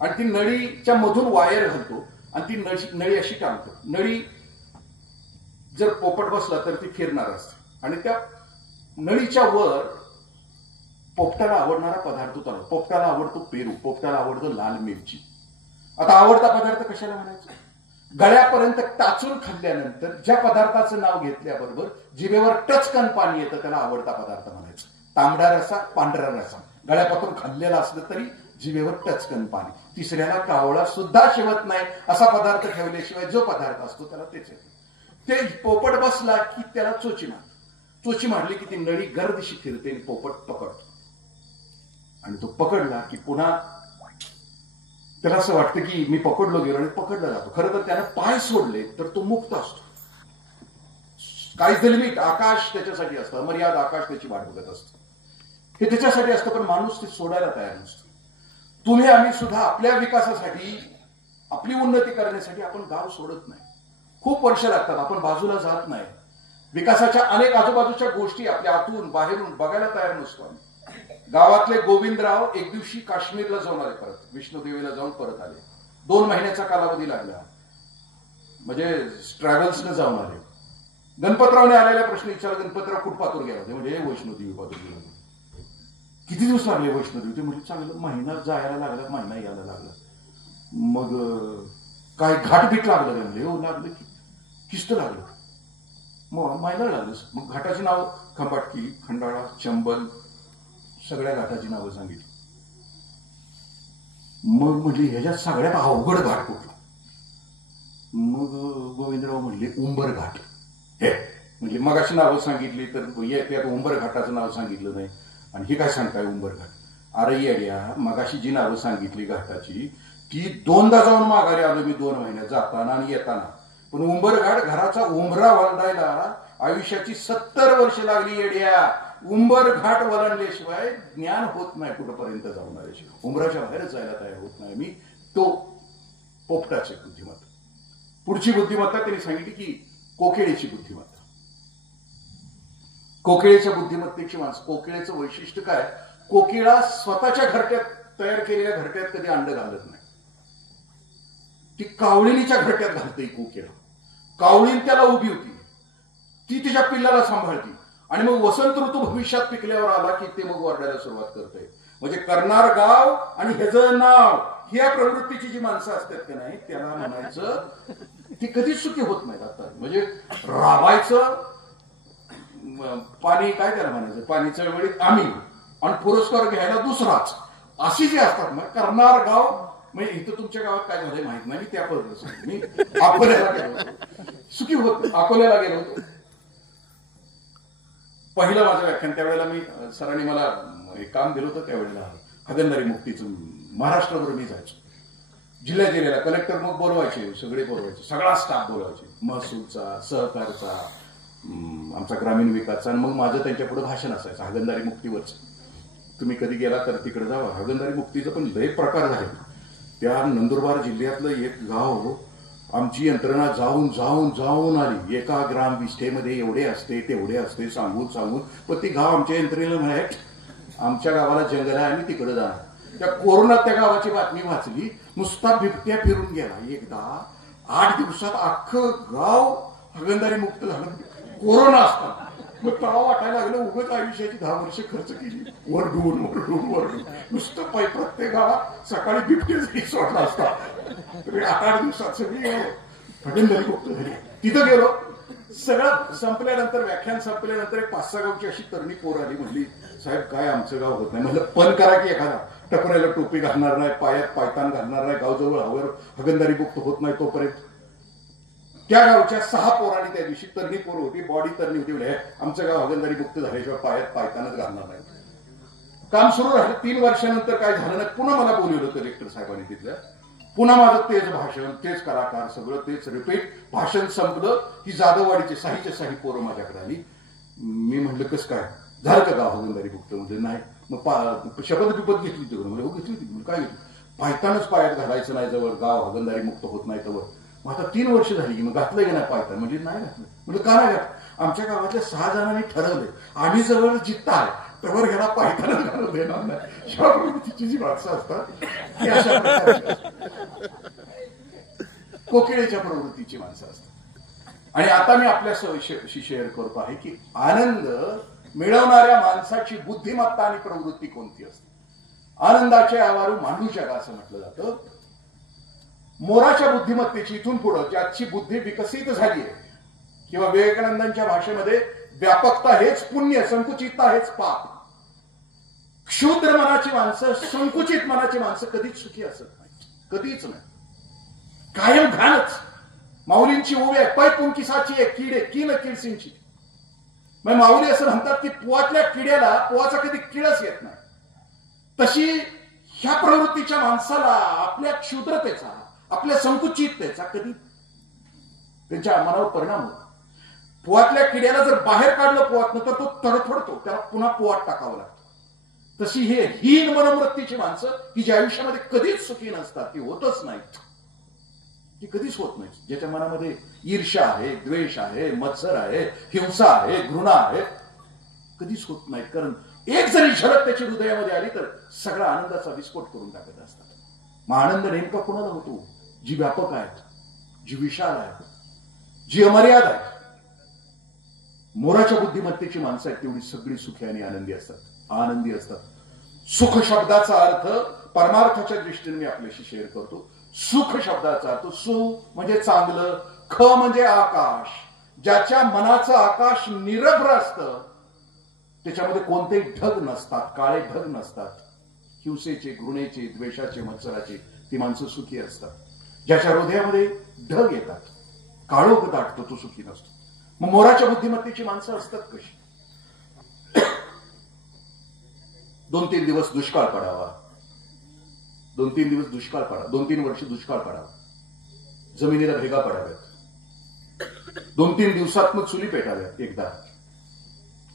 आणि ती नळीच्या मधून वायर घालतो आणि ती नळी अशी टांगतो. नळी जर पोपट बसला तर ती फिरणार असते आणि त्या नळीच्या वर पोपटाला आवडणारा पदार्थ चालू. पोपटाला आवडतो पेरू, पोपटाला आवडतो लाल मिरची. आता आवडता पदार्थ कशाला म्हणायचा? गळ्यापर्यंत टाचून खाल्ल्यानंतर ज्या पदार्थाचं नाव घेतल्याबरोबर जिभेवर टचकन पाणी येतं त्याला आवडता पदार्थ म्हणायचं. तांबडा रसा, पांढरा रसा गळ्यापासून खाल्लेलं असलं तरी जिभेवर टचकन पाणी. तिसऱ्याला कावळा सुद्धा शिवत नाही असा पदार्थ ठेवल्याशिवाय जो पदार्थ असतो त्याला तेच येतं. ते पोपट बसला की त्याला चोची मारतो. चोची मारली की ती नळी गर्दीशी फिरते आणि पोपट पकडतो. आणि तो पकडला की पुन्हा त्याला असं वाटतं की मी पकडलो गेलो आणि पकडला जातो. खरं तर त्यानं पाय सोडले तर तो मुक्त असतो. काहीच लिमिट आकाश त्याच्यासाठी असतं, मर्यादा आकाश त्याची वाट बघत असतं. हे त्याच्यासाठी असतं, पण माणूस ते सोडायला तयार नसतो. तुम्ही आम्ही सुद्धा आपल्या विकासासाठी, आपली उन्नती करण्यासाठी आपण गाव सोडत नाही. खूप वर्ष लागतात, आपण बाजूला जात नाही. विकासाच्या अनेक आजूबाजूच्या गोष्टी आपल्या आतून बाहेरून बघायला तयार नसतो. गावातले गोविंदराव एक दिवशी काश्मीरला जाऊन आले, परत विष्णुदेवीला जाऊन परत आले. 2 महिन्याचा कालावधी लागला, म्हणजे ट्रॅव्हल्सने जाऊन आले. गणपतरावने आलेला प्रश्न विचारला, गणपतराव कुठ पातूर गेला होते? म्हणजे वैष्णोदेवी पातूर गेला. किती दिवस लागले वैष्णोदेवी? ते म्हणजे चांगलं महिना जायला लागला, महिना यायला लागला. मग काय घाटबीट लागलं का? म्हणजे हो लागलं की किस्त लागलं. मग महिना लागलं. मग घाटाची नाव खंबाटकी, खंडाळा, चंबल, सगळ्या घाटाची नावं सांगितली. मग म्हटली ह्याच्यात सगळ्यात अवघड घाट कुठला? मग गोविंदराव म्हणले उंबर घाट. हे म्हणजे मग अशी नावं सांगितली तर त्यात उंबर घाटाचं नाव सांगितलं नाही. आणि हे काय सांगताय उंबर घाट? अरे येड्या, मगाशी जी नावं सांगितली घाटाची ती 2दा जाऊन माघारी आलो मी 2 महिन्यात, जाताना आणि येताना. पण उंबर घाट घराचा उंबरा वळायला आयुष्याची 70 वर्ष लागली येड्या. उंबर घाट वळणल्याशिवाय ज्ञान होत नाही, कुठपर्यंत जाऊन आल्याशिवाय. उंबराच्या बाहेरच जायला तयार होत नाही मी. तो पोपटाची बुद्धिमत्ता. पुढची बुद्धिमत्ता त्यांनी सांगितली की कोकिळेची बुद्धिमत्ता. कोकिळेच्या बुद्धिमत्तेची माणसं. कोकिळेचं वैशिष्ट्य काय? कोकिळा स्वतःच्या घरट्यात, तयार केलेल्या घरट्यात कधी अंड घालत नाही. ती कावळिणीच्या घरट्यात घालते कोकिळा. कावळीन त्याला उभी होती, ती तिच्या पिल्लाला सांभाळती. आणि मग वसंत ऋतू भविष्यात पिकल्यावर आला की ते मग ओरडायला सुरुवात करते. म्हणजे करणार गाव आणि ह्याचं नाव, ह्या प्रवृत्तीची जी माणसं असतात की नाही, त्याला म्हणायचं ती कधीच सुखी होत नाहीत. आता म्हणजे राबायचं पाणी, काय त्याला म्हणायचं, पाणीच्या वेळी आम्ही आणि पुरस्कार घ्यायला दुसराच, अशी जी असतात ना करणार गाव. म्हणजे इथं तुमच्या गावात काय झालंय माहित नाही, मी त्या पद्धतीने मी अकोल्याला गेलो होतो, सुखी होत अकोल्याला गेलो होतो. पहिलं माझं व्याख्यान त्यावेळेला मी सरांनी मला एक काम दिलं होतं. त्यावेळेला हगंदारी मुक्तीचं महाराष्ट्रभर मी जायचो, जिल्ह्याला कलेक्टर मग बोलवायचे, सगळे बोलवायचे, सगळा स्टाफ बोलवायचे, महसूलचा, सहकारचा, आमचा ग्रामीण विकासचा. आणि मग माझं त्यांच्या पुढे भाषण असायचं हगंदारी मुक्तीवरच. तुम्ही कधी गेला तर तिकडे जावा. हगंदारी मुक्तीचं पण लय प्रकार झाले. त्या नंदुरबार जिल्ह्यातलं एक गाव, आमची यंत्रणा जाऊन जाऊन जाऊन आली. एका ग्राम विष्ठेमध्ये एवढे असते तेवढे असते सांगून सांगून, पण ती गाव आमच्या यंत्रणेला माहीत, आमच्या गावाला जंगल आहे, आम्ही तिकडे जाणार. त्या कोरोनात त्या गावाची बातमी वाचली, नुसता बिबट्या फिरून गेला. एकदा 8 दिवसात अख्खं गाव हगंदारी मुक्त झालं, कोरोना असताना. मग तळाव वाटायला लागलं, उगाच आयुष्याची 10 वर्ष खर्च केली, वरडून वरडून वरडून. नुसतं प्रत्येक गावात सकाळी बिबटे जरी सोडला असता तरी 8 दिवसात सगळी हगंदारी मुक्त झाली. तिथं गेलो, सगळं संपल्यानंतर, व्याख्यान संपल्यानंतर एक 5-6 गावची अशी तरणी पोर आली. म्हणली साहेब काय आमचं गाव होत नाही. म्हणलं पण करा की एखादा, टपऱ्याला टोपी घालणार नाही, पायात पायतान घालणार नाही, गावजवळ हवर हगंदारी मुक्त होत नाही तोपर्यंत. त्या गावच्या 6 पोरांनी त्या दिवशी, तरणी पोरं होती, बॉडी तरणी होती, म्हणजे आमचं गाव हगंदारी मुक्त झाल्याशिवाय पायात पायतानच घालणार नाही. काम सुरू राहिलं. 3 वर्षानंतर काय झालं नाही, पुन्हा मला बोलवलं कलेक्टर साहेबांनी तिथल्या. पुन्हा माझं तेच भाषण, तेच कलाकार, सगळं तेच रिपीट. भाषण संपलं की जाधववाडीचे साही पोरं माझ्याकडे आली. मी म्हटलं कसं काय झालं का गाव हगंदारी मुक्त? म्हणजे नाही. मग शपथ बिपत घेतली तिकडे? म्हणजे हो घेतली होती. काय घेतली? पायतानच पायात घालायचं नाही जवळ गाव हगंदारी मुक्त होत नाही तवर. मग आता 3 वर्ष झाली, मग घातलं की नाही पायतान? म्हणजे नाही घातलं. म्हणजे का नाही घातलं? आमच्या गावातल्या 6 जणांनी ठरवलंय, आम्ही जवळ जित्ता आहे तवर ह्याला पायतानच घालून देणार नाही. ह्या प्रवृत्तीची जी माणसं असतात ती अशा प्रकारे कोकिळेच्या प्रवृत्तीची माणसं असतात. आणि आता मी आपल्याशी शेअर करतो आहे की आनंद मिळवणाऱ्या माणसाची बुद्धिमत्ता आणि प्रवृत्ती कोणती असते. आनंदाचे आवारू मांडू जगा असं म्हटलं जातं. मोराच्या बुद्धिमत्तेची इथून पुढं ज्याची बुद्धी विकसित झाली आहे, किंवा विवेकानंदांच्या भाषेमध्ये व्यापकता हेच पुण्य, संकुचितता हेच पाप, क्षुद्र मनाची माणसं, संकुचित मनाची माणसं कधीच सुखी असत नाही, कधीच नाही. कायम घाणच. माऊलींची ओवी आहे, पै पुंकिसाची आहे किडे किन किडसिंची. मग माऊली असं म्हणतात की पोवातल्या किड्याला पोवाचा कधी किडच येत नाही. तशी ह्या प्रवृत्तीच्या माणसाला आपल्या क्षुद्रतेचा, आपल्या संकुचिततेचा कधी त्यांच्या मनावर परिणाम होतो. पोवातल्या किड्याला जर बाहेर काढलं पोवातनं तर तो तडफडतो, त्याला पुन्हा पोवात टाकावं लागतं. तशी हे हीन मनोवृत्तीची माणसं की जी आयुष्यामध्ये कधीच सुखी नसतात, ती होतच नाहीत, ती कधीच होत नाही. ज्याच्या मनामध्ये ईर्ष्या आहे, द्वेष आहे, मत्सर आहे, हिंसा आहे, घृणा आहे, कधीच होत नाही. कारण एक जरी झलक त्याच्या हृदयामध्ये आली तर सगळा आनंदाचा विस्फोट करून टाकत असतात. मग आनंद नेमका कोणाला होतो? जी व्यापक आहेत, जी विशाल आहेत, जी अमर्याद आहेत. मोराच्या बुद्धिमत्तेची माणसं आहेत तेवढी सगळी सुखी आणि आनंदी असतात, आनंदी असतात. सुख शब्दाचा अर्थ परमार्थाच्या दृष्टीने मी आपल्याशी शेअर करतो. सुख शब्दाचा अर्थ सु म्हणजे चांगलं, ख म्हणजे आकाश. ज्याच्या मनाचं आकाश निरभ्र असतं त्याच्यामध्ये कोणतेही ढग नसतात, काळे ढग नसतात, हिंसेचे, घृणेचे, द्वेषाचे, मत्सराचे, ती माणसं सुखी असतात. ज्याच्या हृदयामध्ये ढग येतात, काळोख दाटतो, तो सुखी नसतो. मग मोराच्या बुद्धिमत्तेची माणसं असतात कशी? 2-3 दिवस दुष्काळ पडावा, 2-3 दिवस दुष्काळ पडावा, 2-3 वर्ष दुष्काळ पडावा, जमिनीला भेगा पडाव्यात, 2-3 दिवसात मग चुली पेटाव्यात, एकदा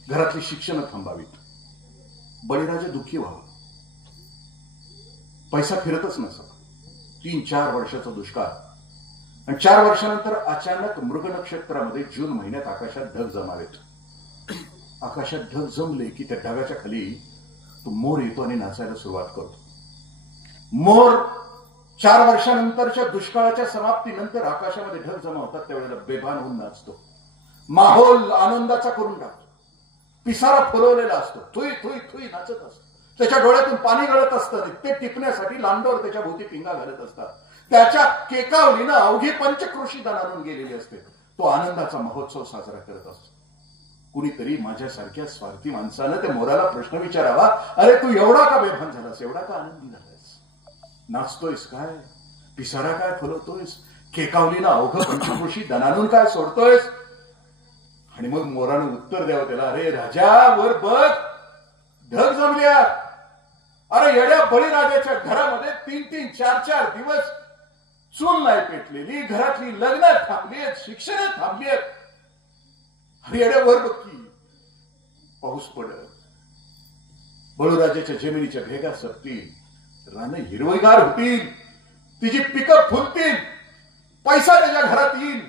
घरातली शिक्षणं थांबावीत, बळीराजा दुःखी व्हावं, पैसा फिरतच नसावा, 3-4 वर्षाचा दुष्काळ. आणि 4 वर्षानंतर अचानक मृग नक्षत्रामध्ये जून महिन्यात आकाशात ढग जमावेत. आकाशात ढग जमले की त्या ढगाच्या खाली तो मोर येतो आणि नाचायला सुरुवात करतो. मोर 4 वर्षानंतरच्या दुष्काळाच्या समाप्तीनंतर आकाशामध्ये ढग जमा होतात त्यावेळेला बेभान होऊन नाचतो. माहोल आनंदाचा करून टाकतो. पिसारा फुलवलेला असतो, थुई थुई थुई नाचत असतो. त्याच्या डोळ्यातून पाणी गळत असतं, ते टिपण्यासाठी लांडोर त्याच्या भोवती पिंगा घालत असतात. त्याच्या केकावलीनं अवघी पंचक्रोशी दणारून गेलेली असते. तो आनंदाचा महोत्सव साजरा करत असतो. कुणीतरी माझ्यासारख्या स्वार्थी माणसानं त्या मोराला प्रश्न विचारावा, अरे तू एवढा का बेभान झालास, एवढा का आनंदी झालास, नाचतोयस काय, पिसारा काय फुलवतोयस, केकावलीनं अवघ पंचक्रोशी दणारून काय सोडतोयस? आणि मग मोरानं उत्तर द्यावं त्याला, अरे राजा वर बघ, ढग जमल्यात. अरे येड्या बळीराजाच्या घरामध्ये 3-3, 4-4 दिवस चूल नाही पेटलेली, घरातली लग्न थांबली आहेत, शिक्षण थांबली आहेत. अरे येड्या वर बघ की, पाऊस पडत, बळीराजाच्या जमिनीच्या भेगा सरतील, रानं हिरवगार होतील, तिची पिकं फुलतील, पैसा त्याच्या घरात येईल,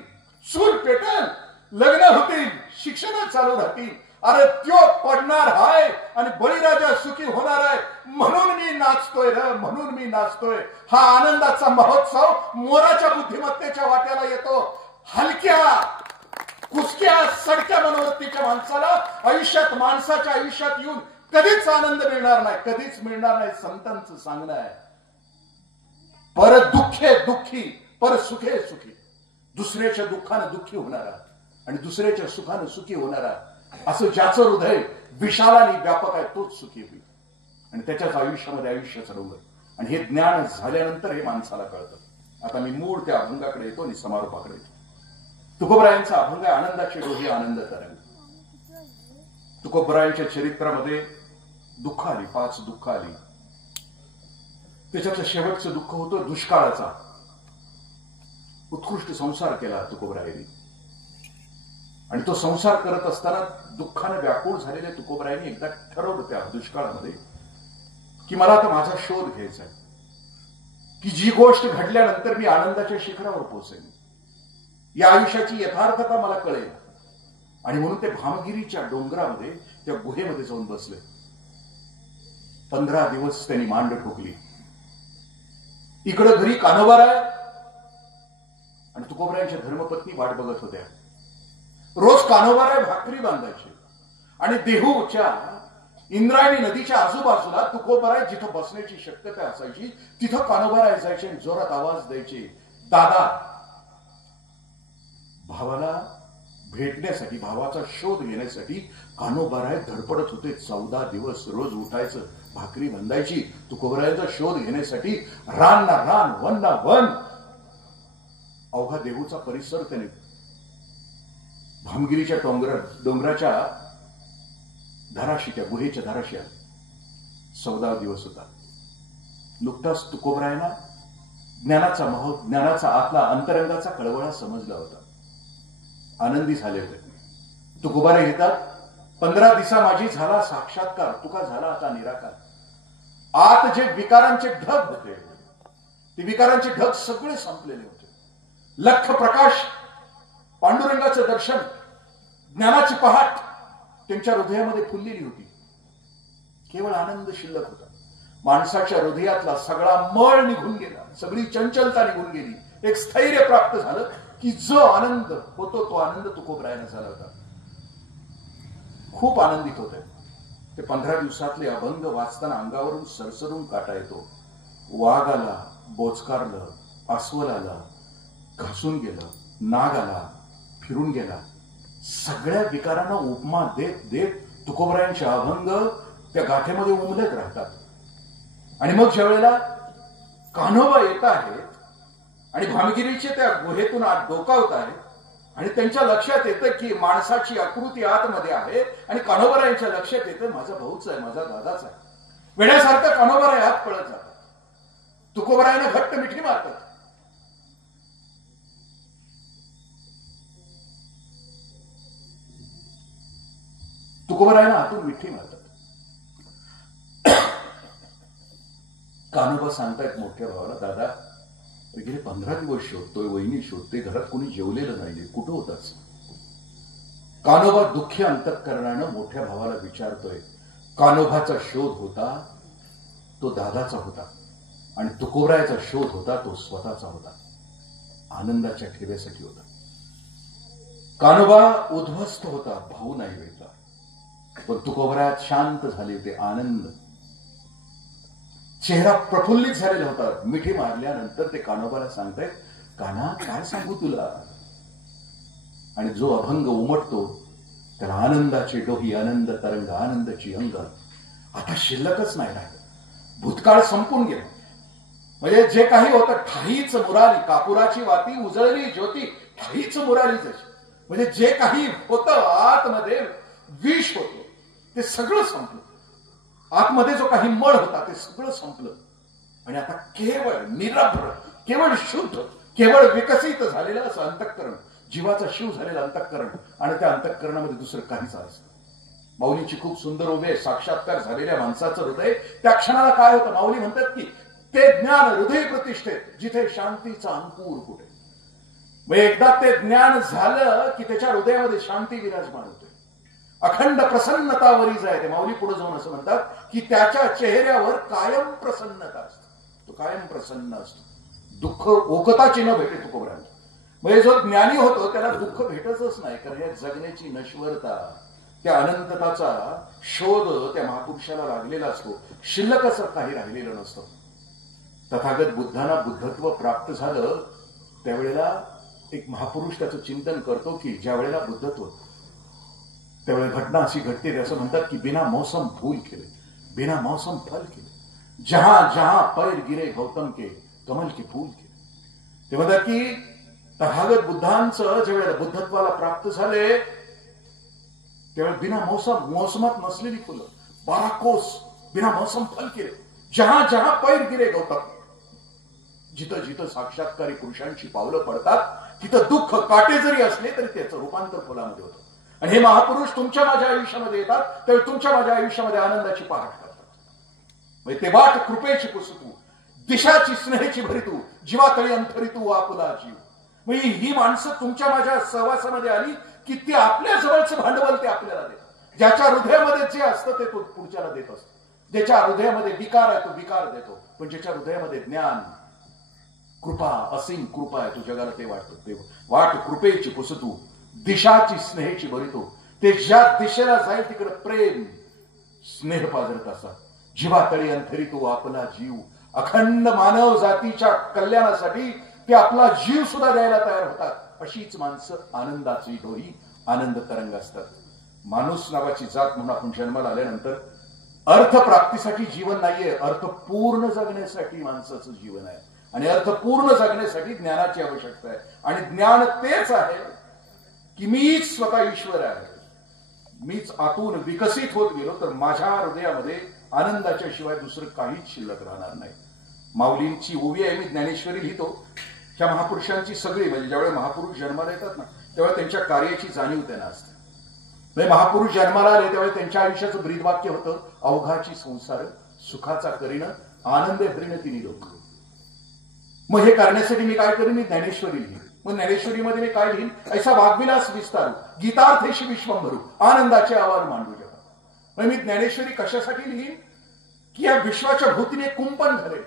चूल पेटेल, लग्न होतील, शिक्षण चालू राहतील. अरे त्यो पडणार हाय आणि बळीराजा सुखी होणार आहे, म्हणून मी नाचतोय रे, म्हणून मी नाचतोय. हा आनंदाचा महोत्सव मोराच्या बुद्धिमत्तेच्या वाट्याला येतो. हलक्या कुचक्या सडक्या मनोवृत्तीच्या माणसाला आयुष्यात, माणसाच्या आयुष्यात येऊन कधीच आनंद मिळणार नाही, कधीच मिळणार नाही. संतांचं सांगणं आहे, पर दुःखे दुःखी, पर सुखे सुखी. दुसऱ्याच्या दुःखानं दुःखी होणारा आणि दुसऱ्याच्या सुखानं सुखी होणारा, असं ज्याचं हृदय विशाल आणि व्यापक आहे तोच सुखी होईल आणि त्याच्याच आयुष्यामध्ये आयुष्य चढवलं. आणि हे ज्ञान झाल्यानंतर हे माणसाला कळतं. आता मी मूळ त्या अभंगाकडे येतो आणि समारोपाकडे येतो. तुकोबरायांचा अभंग आनंदाची डोही आनंद तरंग. तुकोबरायांच्या चरित्रामध्ये दुःख आली, 5 दुःख आली. त्याच्यातलं शेवटचं दुःख होतं दुष्काळाचा. उत्कृष्ट संसार केला तुकोबरायांनी आणि तो संसार करत असताना दुःखाने व्याकुळ झालेल्या तुकोबरायांनी एकदा ठरवलं त्या दुष्काळामध्ये की मला आता माझा शोध घ्यायचा आहे, की जी गोष्ट घडल्यानंतर मी आनंदाच्या शिखरावर पोहोचेन, या आयुष्याची यथार्थता मला कळेल. आणि म्हणून ते भामगिरीच्या डोंगरामध्ये त्या गुहेमध्ये जाऊन बसले. 15 दिवस त्यांनी मांड ठोकली. इकडं घरी कान्होबा आहे आणि तुकोबरायांच्या धर्मपत्नी वाट बघत होत्या. रोज कान्होबाराय भाकरी बांधायचे आणि देहूच्या इंद्रायणी नदीच्या आजूबाजूला तुकोबराय जिथं बसण्याची शक्यता असायची तिथं कान्होबाराय जायचे आणि जोरात आवाज द्यायचे, दादा. भावाला भेटण्यासाठी, भावाचा शोध घेण्यासाठी कान्होबाराय धडपडत होते. 14 दिवस रोज उठायचं, भाकरी बांधायची. तुकोबरायांचा शोध घेण्यासाठी रान ना रान, वन ना वन, अवघा देहूचा परिसर त्याने, भामगिरीच्या डोंगराच्या धाराशी, त्या गुहेच्या धाराशी आले. 14 दिवस होता. नुकताच तुकोबरायांना ज्ञानाचा ज्ञानाचा आतला अंतरंगाचा कळवळा समजला होता. आनंदी झाले होते. तुकोबारे घेतात, 15 दिवसा माझी झाला साक्षात्कार, तुका झाला आता निराकार. आत जे विकारांचे ढग होते, ते विकारांचे ढग सगळे संपलेले होते. लख प्रकाश, पांडुरंगाचं दर्शन, ज्ञानाची पहाट त्यांच्या हृदयामध्ये फुललेली होती. केवळ आनंद शिल्लक होता. माणसाच्या हृदयातला सगळा मळ निघून गेला, सगळी चंचलता निघून गेली. एक स्थैर्य प्राप्त झालं की जो आनंद होतो तो आनंद तुकोबरायांना झाला होता. खूप आनंदित होते ते. 15 दिवसातले अभंग वाचताना अंगावरून सरसरून काटा येतो. वाघ आला, बोचकारलं, अस्वल आला, घासून गेलं, नाग आला, फिरून गेला, सगळ्या विकारांना उपमा देत देत तुकोबरायांचे अभंग त्या गाथेमध्ये उमलत राहतात. आणि मग ज्या वेळेला कान्होबा येत आहेत आणि भामगिरीचे त्या गुहेतून आत डोकावत आहेत आणि त्यांच्या लक्षात येतं की माणसाची आकृती आतमध्ये आहे आणि कान्होबारायांच्या लक्षात येतं माझा भाऊच आहे, माझा दादाच आहे. वेड्यासारखं कान्होबाराय आत पळत जातात. तुकोबरायांना घट्ट मिठी मारतात. तुकोबरायांना हातून मिठी मारतात. कान्होबा सांगतायत मोठ्या भावाला, दादा गेले 15 दिवस शोधतोय, वहिनी शोधते, घरात कोणी जेवलेलं नाहीये, कुठं होताच? कान्होबा दुःखी अंतःकरणानं मोठ्या भावाला विचारतोय. कान्होबाचा शोध होता तो दादाचा होता आणि तुकोबरायाचा शोध होता तो स्वतःचा होता, आनंदाच्या ठेव्यासाठी होता. कान्होबा उद्ध्वस्त होता, भाऊ नाही भेटला, पण तुकोबरायात शांत झाले होते, आनंद, चेहरा प्रफुल्लित झालेला होता. मिठी मारल्यानंतर ते कान्होबाला सांगतायत, कान्हा काय सांगू तुला? आणि जो अभंग उमटतो त्याला आनंदाची डोही, आनंद तरंग, आनंदाची अंग आता शिल्लकच नाही राहिलं. भूतकाळ संपून गेला. म्हणजे जे काही होतं ठाईच मुराली, कापुराची वाती उजळली ज्योती, ठाईच मुराली जशी. म्हणजे जे काही होतं आतमध्ये विष होतं ते सगळं संपलं. आतमध्ये जो काही मळ होता ते सगळं संपलं आणि आता केवळ निरभ्र, केवळ शुद्ध, केवळ विकसित झालेलं असं अंतःकरण, जीवाचा शिव झालेलं अंतःकरण आणि त्या अंतःकरणामध्ये दुसरं काहीच असतं. माऊलीची खूप सुंदर उभी आहे. साक्षात्कार झालेल्या माणसाचं हृदय त्या क्षणाला काय होतं? माऊली म्हणतात की ते ज्ञान हृदय प्रतिष्ठेत, जिथे शांतीचा अंकुर कुठे. मग एकदा ते ज्ञान झालं की त्याच्या हृदयामध्ये शांती विराजमान होते, अखंड प्रसन्नतावरी जायते. माऊली पुढे जाऊन असं म्हणतात की त्याच्या चेहऱ्यावर कायम प्रसन्नता असते, तो कायम प्रसन्न असतो. दुःख ओकताची न भेटे तुकोबरायांना. म्हणजे जो ज्ञानी होतो त्याला दुःख भेटतच नाही, कारण या जगण्याची नश्वरता, त्या अनंतताचा शोध त्या महापुरुषाला लागलेला असतो. शिल्लक असं काही राहिलेलं नसतं. तथागत बुद्धांना बुद्धत्व प्राप्त झालं त्यावेळेला एक महापुरुष त्याचं चिंतन करतो की ज्या वेळेला बुद्धत्व, त्यावेळी घटना अशी घडते, असं म्हणतात की बिना मौसम फूल खिले, बिना मौसम फल खिले, जहां जहां पैर गिरे गौतम के कमल के फूल खिले. ते म्हणतात की तथागत बुद्धांचं ज्यावेळेला बुद्धत्वाला प्राप्त झाले त्यावेळी बिना मौसम, मोसमात नसलेली फुलं, 12 कोस बिना मौसम फल केले, जहां जहां पैर गिरे गौतम. जिथं जिथं साक्षात्कारी पुरुषांची पावलं पडतात तिथं दुःख काटे जरी असले तरी त्याचं रूपांतर फुलामध्ये होतं. आणि हे महापुरुष तुमच्या माझ्या आयुष्यामध्ये येतात त्यावेळी तुमच्या माझ्या आयुष्यामध्ये आनंदाची पहाट करतात. म्हणजे ते वाट कृपेची पुसतू, दिशाची स्नेहाची भरितू, जीवातळी अंतरितू आपुला जीव. म्हणजे ही माणसं तुमच्या माझ्या सहवासामध्ये आली की ती आपल्या जवळचं भांडवल ते आपल्याला देतात. ज्याच्या हृदयामध्ये जे असतं ते तो पुढच्याला देत असतो. ज्याच्या हृदयामध्ये विकार आहे तो विकार देतो, पण ज्याच्या हृदयामध्ये ज्ञान, कृपा, असीम कृपा आहे तो जगाला ते वाटतं. ते वाट कृपेची पुसतू, दिशाची स्नेहाची भरितो. ते ज्या दिशेला जाईल तिकडे प्रेम स्नेह पाजरत असतात. जीवातळी अंतरितो आपला जीव. अखंड मानव जातीच्या कल्याणासाठी ते आपला जीव सुद्धा द्यायला तयार होतात. अशीच माणसं आनंदाची डोही, आनंद तरंग असतात. माणूस नावाची जात म्हणून आपण जन्माला आल्यानंतर अर्थप्राप्तीसाठी जीवन नाहीये, अर्थपूर्ण जगण्यासाठी माणसाचं जीवन आहे. आणि अर्थपूर्ण जगण्यासाठी ज्ञानाची आवश्यकता आहे. आणि ज्ञान तेच आहे की मीच स्वतः ईश्वर आहे. मीच आतून विकसित होत गेलो तर माझ्या हृदयामध्ये आनंदाच्या शिवाय दुसरं काहीच शिल्लक राहणार नाही. माऊलींची ओवी आहे, मी ज्ञानेश्वरी लिहितो. ह्या महापुरुषांची सगळी, म्हणजे ज्यावेळी महापुरुष जन्माला येतात ना, तेव्हा त्यांच्या कार्याची जाणीव त्यांना असते. म्हणजे महापुरुष जन्माला आले त्यावेळी त्यांच्या आयुष्याचं ब्रीदवाक्य होतं, अवघाची संसार सुखाचा करीन आनंद हरीण तिन्ही लोक. मग हे करण्यासाठी मी काय करीन, मी ज्ञानेश्वरी लिहीन. मग ज्ञानेश्वरीमध्ये मी काय लिहीन, ऐसा वाग्विलास विस्तारू गीतार्थेशी विश्वंभरू आनंदाचे आवाज मांडू जगात. मग मी ज्ञानेश्वरी कशासाठी लिहीन की या विश्वाच्या भूतीने कुंपण झाले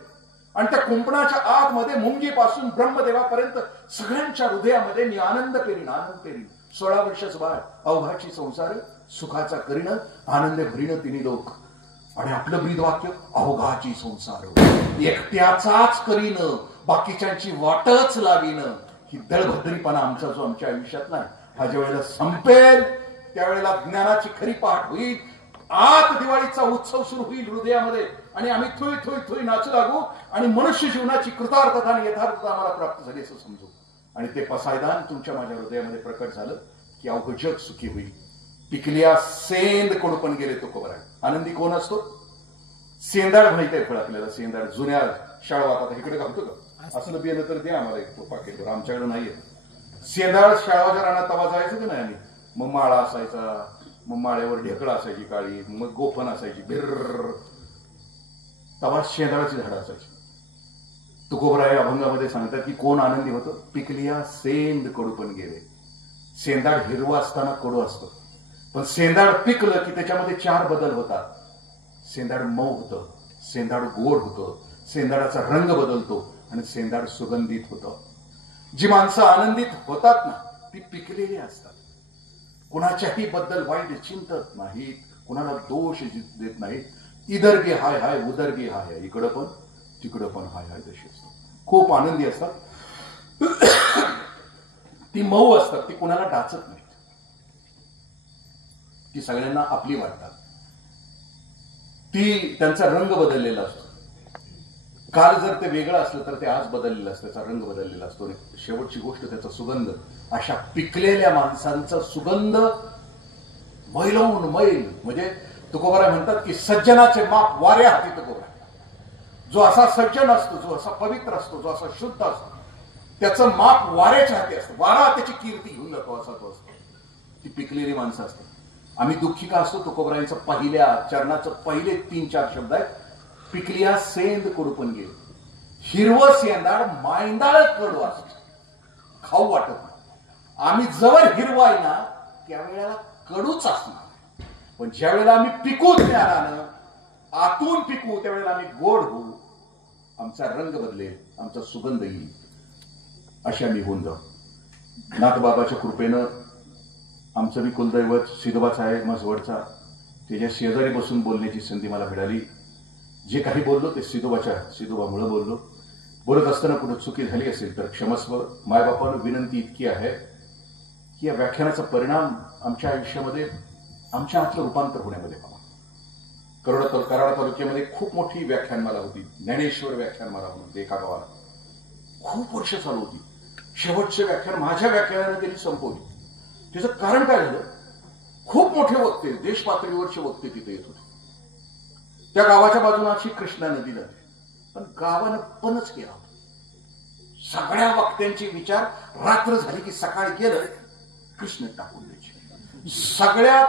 आणि त्या कुंपणाच्या आतमध्ये मुंगीपासून ब्रह्मदेवापर्यंत सगळ्यांच्या हृदयामध्ये मी आनंद पेरीन, आनंद पेरीन. 16 वर्षाचं बाळ, अवघाची संसार सुखाचा करीन आनंद भरीन तिन्ही लोक. आणि आपलं ब्रीदवाक्य अवघाची संसार एकट्याचाच करीन बाकीच्यांची वाटच लावीन. ही दळभद्रीपणा आमचा जो आमच्या आयुष्यात नाही, हा ज्या वेळेला संपेल त्यावेळेला ज्ञानाची खरी पाठ होईल. आत दिवाळीचा उत्सव सुरू होईल हृदयामध्ये आणि आम्ही थोई थोई थोई नाचू लागू आणि मनुष्य जीवनाची कृतार्थता आणि यथार्थता आम्हाला प्राप्त झाली असं समजू. आणि ते पसायदान तुमच्या माझ्या हृदयामध्ये प्रकट झालं की अवघं जग सुखी होईल. पिकल्या सेंद कोडपण गेले तो खबर आहे. आनंदी कोण असतो? सेंदाड माहित आहे फळ आपल्याला. सेंदाड जुन्या शाळवात आता इकडे घालतो का? असलं बियाणं तर द्या आम्हाला एक पाकिटवर, आमच्याकडे नाहीये. सेंदाड शाळवाच्या रानात तवा जायचं की नाही आम्ही. मग माळा असायचा, मग माळ्यावर ढेकळा असायची काळी, मग गोफण असायची बिर्र. तवा शेंदाळाची झाडं असायची. तुकोबराय अभंगामध्ये सांगतात की कोण आनंदी होतं? पिकलिया सेंद कडू पण गेले. सेंदाड हिरवा असताना कडू असतो, पण सेंदाड पिकलं की त्याच्यामध्ये 4 बदल होतात. सेंदाड मऊ होतं, सेंदाड गोड होतं, सेंदाडाचा रंग बदलतो आणि सेंदाड सुगंधित होतं. जी माणसं आनंदित होतात ना ती पिकलेली असतात. कुणाच्याही बद्दल वाईट चिंतत नाहीत, कुणाला दोष देत नाहीत. इधर बी हाय हाय उधर बी हाय हाय, इकडं पण तिकडं पण हाय हाय तशी असतात. खूप आनंदी असतात. ती मऊ असतात, ती कुणाला डाचत नाहीत, ती सगळ्यांना आपली वाटतात. ती त्यांचा रंग बदललेला असतो. काल जर ते वेगळं असलं तर ते आज बदललेलं असतं, त्याचा रंग बदललेला असतो. शेवटची गोष्ट त्याचा सुगंध. अशा पिकलेल्या माणसांचा सुगंध मैलवून मैल. म्हणजे तुकोबराय म्हणतात की सज्जनाचे माप वाऱ्या हाती तुकोबराय. जो असा सज्जन असतो, जो असा पवित्र असतो, जो असा शुद्ध असतो, त्याचं माप वाऱ्याच्या हाती असतं. वारा त्याची कीर्ती घेऊन जातो असा तो असतो. ती पिकलेली माणसं असतात. आम्ही दुःखी का असतो? तुकोबरायांचं पहिल्या चरणाचं पहिले 3-4 शब्द आहेत. पिकलिया सेंद कडू पण गेले. हिरवं सेंदाड मायंदाळ कडू असत, खाऊ वाटत नाही. आम्ही जवळ हिरवा आहे ना त्यावेळेला कडूच असणार, पण ज्या वेळेला आम्ही पिकू ज्ञानानं, आतून पिकू, त्यावेळेला आम्ही गोड होऊ. आमचा रंग बदलेल, आमचा सुगंध येईल, अशी आम्ही होऊन जाऊ. नाथबाबाच्या कृपेनं आमचं मी कुलदैवत सिद्धोबा साहेब मसवडचा, त्याच्या शेजारी बसून बोलण्याची संधी मला मिळाली. जे काही बोललो ते सिद्धोबामुळे बोललो. बोलत असताना कुठं चुकी झाली असेल तर क्षमस्व. मायबापानं विनंती इतकी आहे की या व्याख्यानाचा परिणाम आमच्या आयुष्यामध्ये, आमच्या आतलं रूपांतर होण्यामध्ये व्हावा. कराड तालुक्यामध्ये खूप मोठी व्याख्यानमाला होती, ज्ञानेश्वर व्याख्यानमाला म्हणून एका गावाला. खूप वर्ष चालू होती. शेवटचे व्याख्यान माझ्या व्याख्यानाने त्यांनी संपवली. त्याचं कारण काय झालं? खूप मोठे वक्ते, देश पातळीवरचे वक्ते तिथे येत होते. त्या गावाच्या बाजूला अशी कृष्णा नदी जाते, पण गावानं पणच केला. सगळ्या वक्त्यांचे विचार रात्र झाली की सकाळी गेलं कृष्ण टाकून द्यायचे. सगळ्या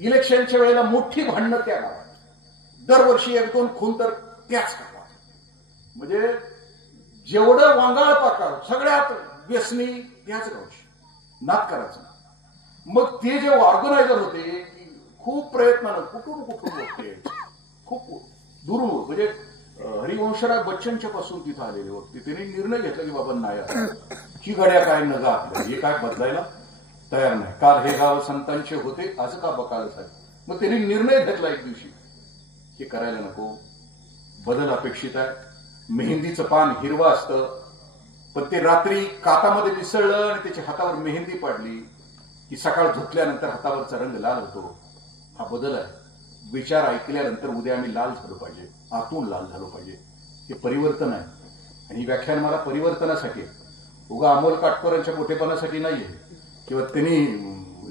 इलेक्शनच्या वेळेला मोठी भांडणं त्या गावात. दरवर्षी 1-2 खून तर त्याच गावात. म्हणजे जेवढं वांगाळ पाकार सगळ्यात व्यसनी त्याच गावची. नात करायचं. मग ते जे ऑर्गनायझर होते खूप प्रयत्नानं कुठून होते, खूप दुरून, म्हणजे हरिवंशराय बच्चनच्या पासून तिथं आलेले होते. त्यांनी निर्णय घेतला की बाबा नाही, ही गड्या काय नगा आपल्या, हे काय बदलायला तयार नाही. काल हे गाव संतांचे होते, आज का बकाल झाले. मग त्यांनी निर्णय घेतला एक दिवशी, हे करायला नको, बदल अपेक्षित आहे. मेहंदीचं पान हिरवं असतं, पण ते रात्री कातामध्ये मिसळलं आणि त्याच्या हातावर मेहंदी पडली की सकाळ धुतल्यानंतर हातावरचा रंग लाल होतो. हा बदल आहे. विचार ऐकल्यानंतर उद्या आम्ही लाल झालो पाहिजे, आतून लाल झालो पाहिजे. हे परिवर्तन आहे. आणि ही व्याख्यान मला परिवर्तनासाठी, उगा अमोल काटकरांच्या मोठेपणासाठी नाहीये किंवा त्यांनी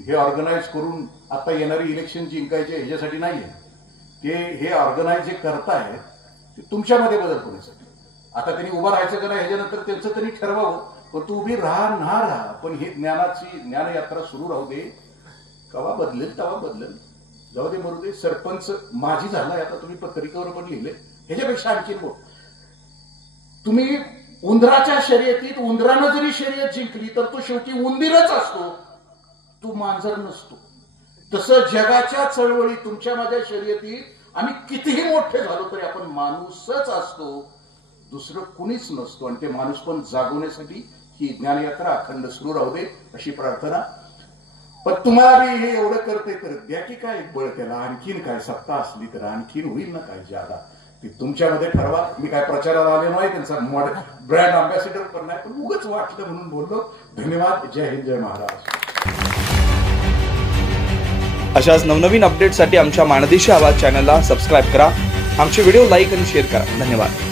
हे ऑर्गनाईज करून आता येणारी इलेक्शन जिंकायचे ह्याच्यासाठी नाहीये. ते हे ऑर्गनाईज जे करतायत ते तुमच्यामध्ये बदल होण्यासाठी. आता त्यांनी उभं राहायचं का नाही ह्याच्यानंतर त्यांचं त्यांनी ठरवावं. पण तू उभी राहा ना राहा, पण ही ज्ञानयात्रा सुरू राहू दे. कवा बदलेल तेव्हा बदलेल, जाऊ दे मरू दे. सरपंच माझी झालाय, आता तुम्ही पत्रिकेवर पण लिहिले. ह्याच्यापेक्षा आणखी तुम्ही उंदराच्या शर्यतीत उंदरानं जरी शर्यत जिंकली तर तो शेवटी उंदीरच असतो, तू मांजर नसतो. तसं जगाच्या चळवळी तुमच्या माझ्या शर्यतीत आम्ही कितीही मोठे झालो तरी आपण माणूसच असतो, दुसरं कुणीच नसतो. आणि ते माणूस पण जागवण्यासाठी ही ज्ञानयात्रा अखंड सुरू राहू दे अशी प्रार्थना. पण तुम्हाला बी हे एवढं करते तर द्या की काय बळ त्याला. आणखीन काय सत्ता असली तर आणखीन होईल ना काय ज्यादा, ते तुमच्यामध्ये ठरवा. मी काय प्रचाराला आले नाही, त्यांचा ब्रँड अँबॅसिडर पण नाही, पण उगाच वाटलं म्हणून बोललो. धन्यवाद. जय हिंद, जय महाराज. अशाच नवनवीन अपडेटसाठी आमच्या माणदेशी आवाज चॅनलला सबस्क्राईब करा. आमचे व्हिडिओ लाईक आणि शेअर करा. धन्यवाद.